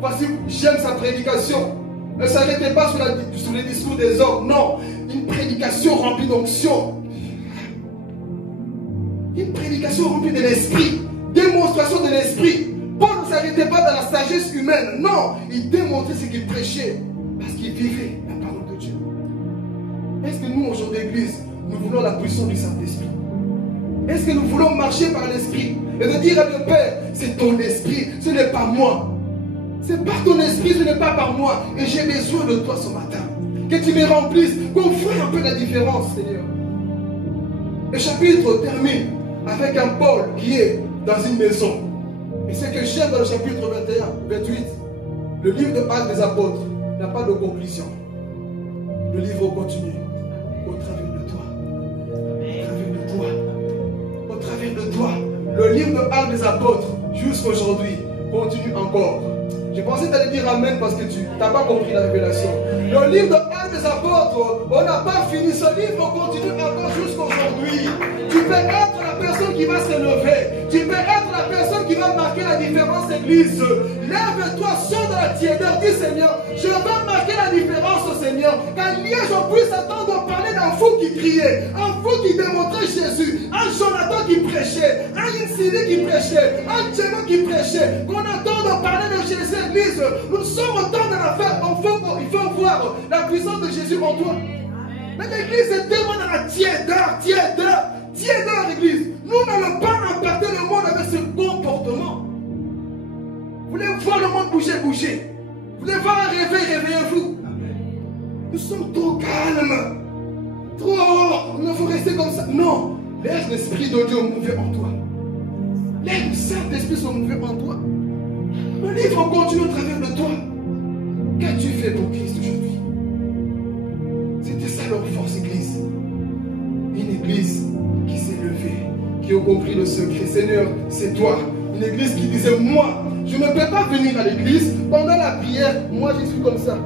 Voici, j'aime sa prédication. Ne s'arrêtez pas sur les discours des hommes. Non, une prédication remplie d'onction. Une prédication remplie de l'esprit. Démonstration de l'esprit. Paul ne s'arrêtait pas dans la sagesse humaine. Non, il démontrait ce qu'il prêchait. Parce qu'il vivait la parole de Dieu. Est-ce que nous, aujourd'hui, l'église, nous voulons la puissance du Saint-Esprit? Est-ce que nous voulons marcher par l'esprit? Et de dire à Dieu, Père, c'est ton esprit, ce n'est pas moi. C'est par ton esprit, ce n'est pas par moi. Et j'ai besoin de toi ce matin. Que tu me remplisses, qu'on fasse un peu la différence, Seigneur. Le chapitre termine avec un Paul qui est dans une maison. Et ce que j'aime dans le chapitre 21, 28, le livre de Actes des Apôtres n'a pas de conclusion. Le livre continue au travers de toi. Au travers de toi. Au travers de toi. Le livre de Actes des Apôtres, jusqu'à aujourd'hui, continue encore. Je pensais que tu allais dire Amen parce que tu n'as pas compris la révélation. Le livre de Actes des Apôtres, on n'a pas fini. Ce livre continue encore jusqu'à aujourd'hui. Tu peux être la personne qui va se lever. Tu peux être la personne qui va marquer la différence, église. Lève-toi, sors de la tiédeur. Dis, Seigneur, je vais marquer la différence, Seigneur. Qu'à Liège, on puisse attendre parler d'un fou qui criait, un fou qui démontrait Jésus, un Jonathan qui prêchait, un Insini qui prêchait, un Djemo qui prêchait. Qu'on attende parler de Jésus, église. Nous sommes au temps de la fête. Il faut voir la puissance de Jésus en toi. Mais l'église est tellement dans la tiédeur, l'église. Nous n'allons pas impacter le monde avec ce comportement. Vous voulez voir le monde bouger. Vous voulez voir un réveil, réveillez-vous. Nous sommes trop calmes. Trop. Il faut rester comme ça. Non. Laisse l'Esprit de Dieu mouver en toi. Laisse le Saint-Esprit se mouver en toi. Le livre continue au travers de toi. Qu'as-tu fait pour Christ aujourd'hui? C'était ça leur force, église. Une église qui s'est levée, qui a compris le secret. Seigneur, c'est toi. Une église qui disait, moi, je ne peux pas venir à l'église pendant la prière. Moi, je suis comme ça.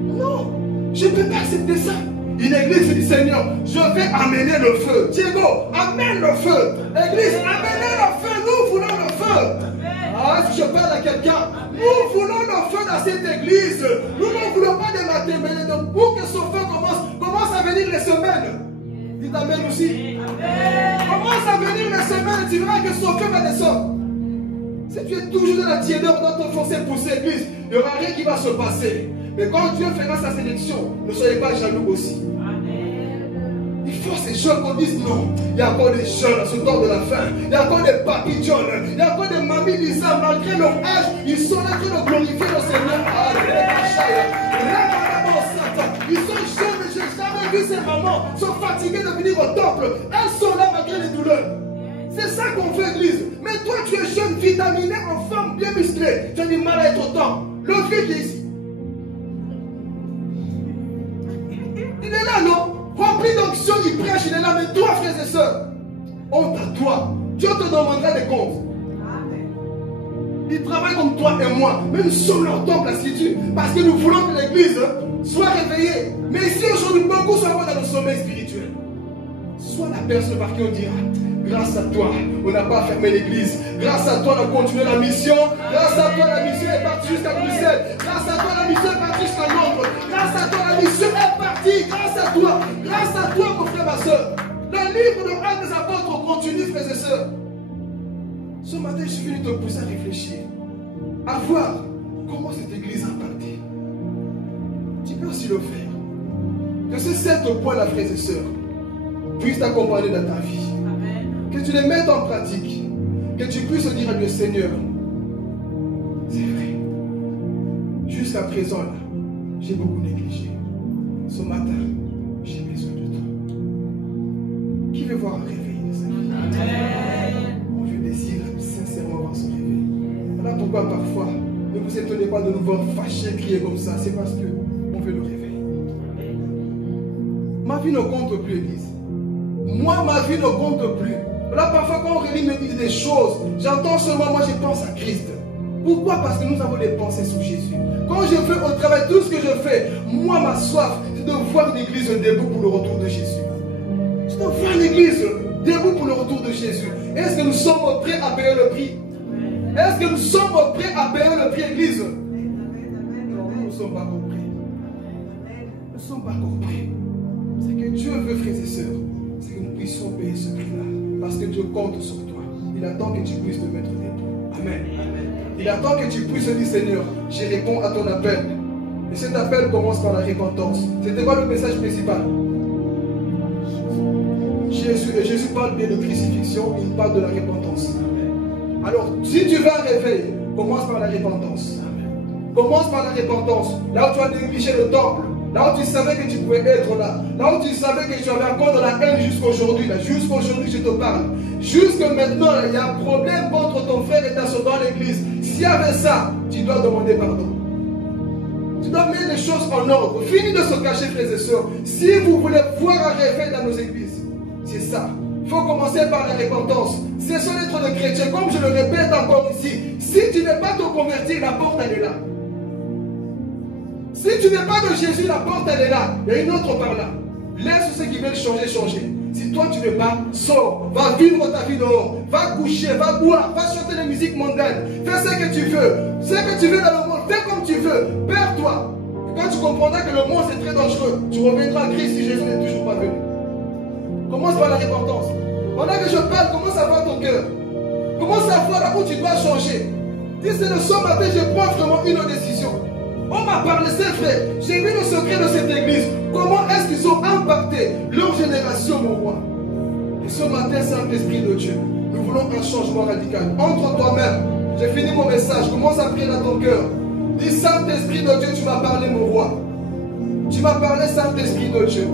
Non, je ne peux pas accepter ça. Une église qui dit, Seigneur, je vais amener le feu. Diego, amène le feu. Église, amenez le feu. Nous voulons le feu. Ah, si je parle à quelqu'un, nous voulons le feu dans cette église. Nous ne voulons pas de matériel. Donc, pour que ce feu commence à venir les semaines. Dites Amen aussi. Amen. Commence à venir les semaines, tu verras que son feu va descendre. Si tu es toujours dans la tiédeur, dans ton fossé poussé, église, il n'y aura rien qui va se passer. Mais quand Dieu fera sa sélection, ne soyez pas jaloux aussi. Amen. Il faut ces jeunes qu'on dise non. Il y a encore des jeunes à ce temps de la fin. Il y a encore des papis John. Il y a encore des mamies Lisa. Malgré leur âge, ils sont là pour nous glorifier le Seigneur. Ils sont jeunes, mais je n'ai jamais vu ces mamans sont fatiguées de venir au temple. Elles sont là malgré les douleurs. C'est ça qu'on fait, église. Mais toi, tu es jeune, vitaminé, en forme, bien musclé. Tu as du mal à être au temple. Le vieux qui est ici. Il est là, non? Rempli d'onction, il prêche, il est là. Mais toi, frères et sœurs, honte à toi. Dieu te demandera des comptes. Il travaille comme toi et moi. Mais nous sommes leur temple, la statue. Parce que nous voulons que l'église soit réveillée. Mais ici, aujourd'hui, beaucoup sont dans le sommeil spirituel. Sois la personne par qui on dira, grâce à toi, on n'a pas fermé l'église. Grâce à toi, on a continué la mission. Grâce à toi, la mission est partie jusqu'à Bruxelles. Grâce à toi, la mission est partie jusqu'à Londres. Grâce à toi, la mission est partie. Grâce à toi. Grâce à toi, mon frère, ma soeur. Le livre de Actes des Apôtres continue, frères et sœurs. Ce matin, je suis venu te pousser à réfléchir. À voir comment cette église a impacté. Tu peux aussi le faire. Que ces 7 points, là, frères et sœurs, puissent t'accompagner dans ta vie. Amen. Que tu les mettes en pratique. Que tu puisses dire à Dieu, Seigneur, c'est vrai. Jusqu'à présent, là, j'ai beaucoup négligé. Ce matin, j'ai besoin de toi. Qui veut voir un réveil de sa vie? Moi, je désire sincèrement voir ce réveil. Voilà pourquoi parfois, ne vous étonnez pas de nous voir fâchés, crier comme ça. C'est parce qu'on veut le réveil. Ma vie ne compte plus, Église. Moi, ma vie ne compte plus. Là, parfois, quand Aurélie me dit des choses, j'entends seulement, moi, je pense à Christ. Pourquoi? Parce que nous avons des pensées sur Jésus. Quand je fais au travail tout ce que je fais, moi, ma soif, c'est de voir une église debout pour le retour de Jésus. Je dois voir une église debout pour le retour de Jésus. Est-ce que nous sommes prêts à payer le prix? Est-ce que nous sommes prêts à payer le prix, église? Non, nous ne sommes pas encore prêts. Nous ne sommes pas encore prêts. C'est que Dieu veut, frères et sœurs, c'est que nous puissions payer ce prix-là. Parce que Dieu compte sur toi. Il attend que tu puisses te mettre debout. Amen. Il attend que tu puisses dire, Seigneur, je réponds à ton appel. Et cet appel commence par la repentance. C'était quoi le message principal? Jésus parle bien de crucifixion, il parle de la repentance. Alors, si tu veux un réveil, commence par la repentance. Commence par la repentance. Là où tu as négligé le temple, là où tu savais que tu pouvais être là, là où tu savais que tu avais encore de la haine jusqu'aujourd'hui, jusqu'aujourd'hui je te parle. Jusque maintenant, il y a un problème contre ton frère et ta soeur dans l'église. S'il y avait ça, tu dois demander pardon. Tu dois mettre les choses en ordre. Fini de se cacher, frères et sœurs. Si vous voulez voir un réveil dans nos églises, c'est ça. Il faut commencer par la repentance. Cessons d'être de chrétiens. Comme je le répète encore ici, si tu n'es pas te convertir, la porte elle est là. Si tu n'es pas de Jésus, la porte elle est là. Il y a une autre par là. Laisse ceux qui veulent changer, changer. Si toi tu n'es pas, sors, va vivre ta vie dehors, va coucher, va boire, va chanter la musique mondaine, fais ce que tu veux. Ce que tu veux dans le monde, fais comme tu veux, perds-toi. Quand tu comprendras que le monde c'est très dangereux, tu reviendras à Christ si Jésus n'est toujours pas venu. Commence par la repentance. Pendant que je parle, commence à voir ton cœur. Commence à voir là où tu dois changer. Dis c'est le soir matin, je prends vraiment une décision. On m'a parlé, c'est vrai. J'ai vu le secret de cette église. Comment est-ce qu'ils ont impacté leur génération, mon roi? Et ce matin, Saint-Esprit de Dieu, nous voulons un changement radical. Entre toi-même, j'ai fini mon message. Commence à prier dans ton cœur. Dis Saint-Esprit de Dieu, tu m'as parlé, mon roi. Tu m'as parlé, Saint-Esprit de Dieu.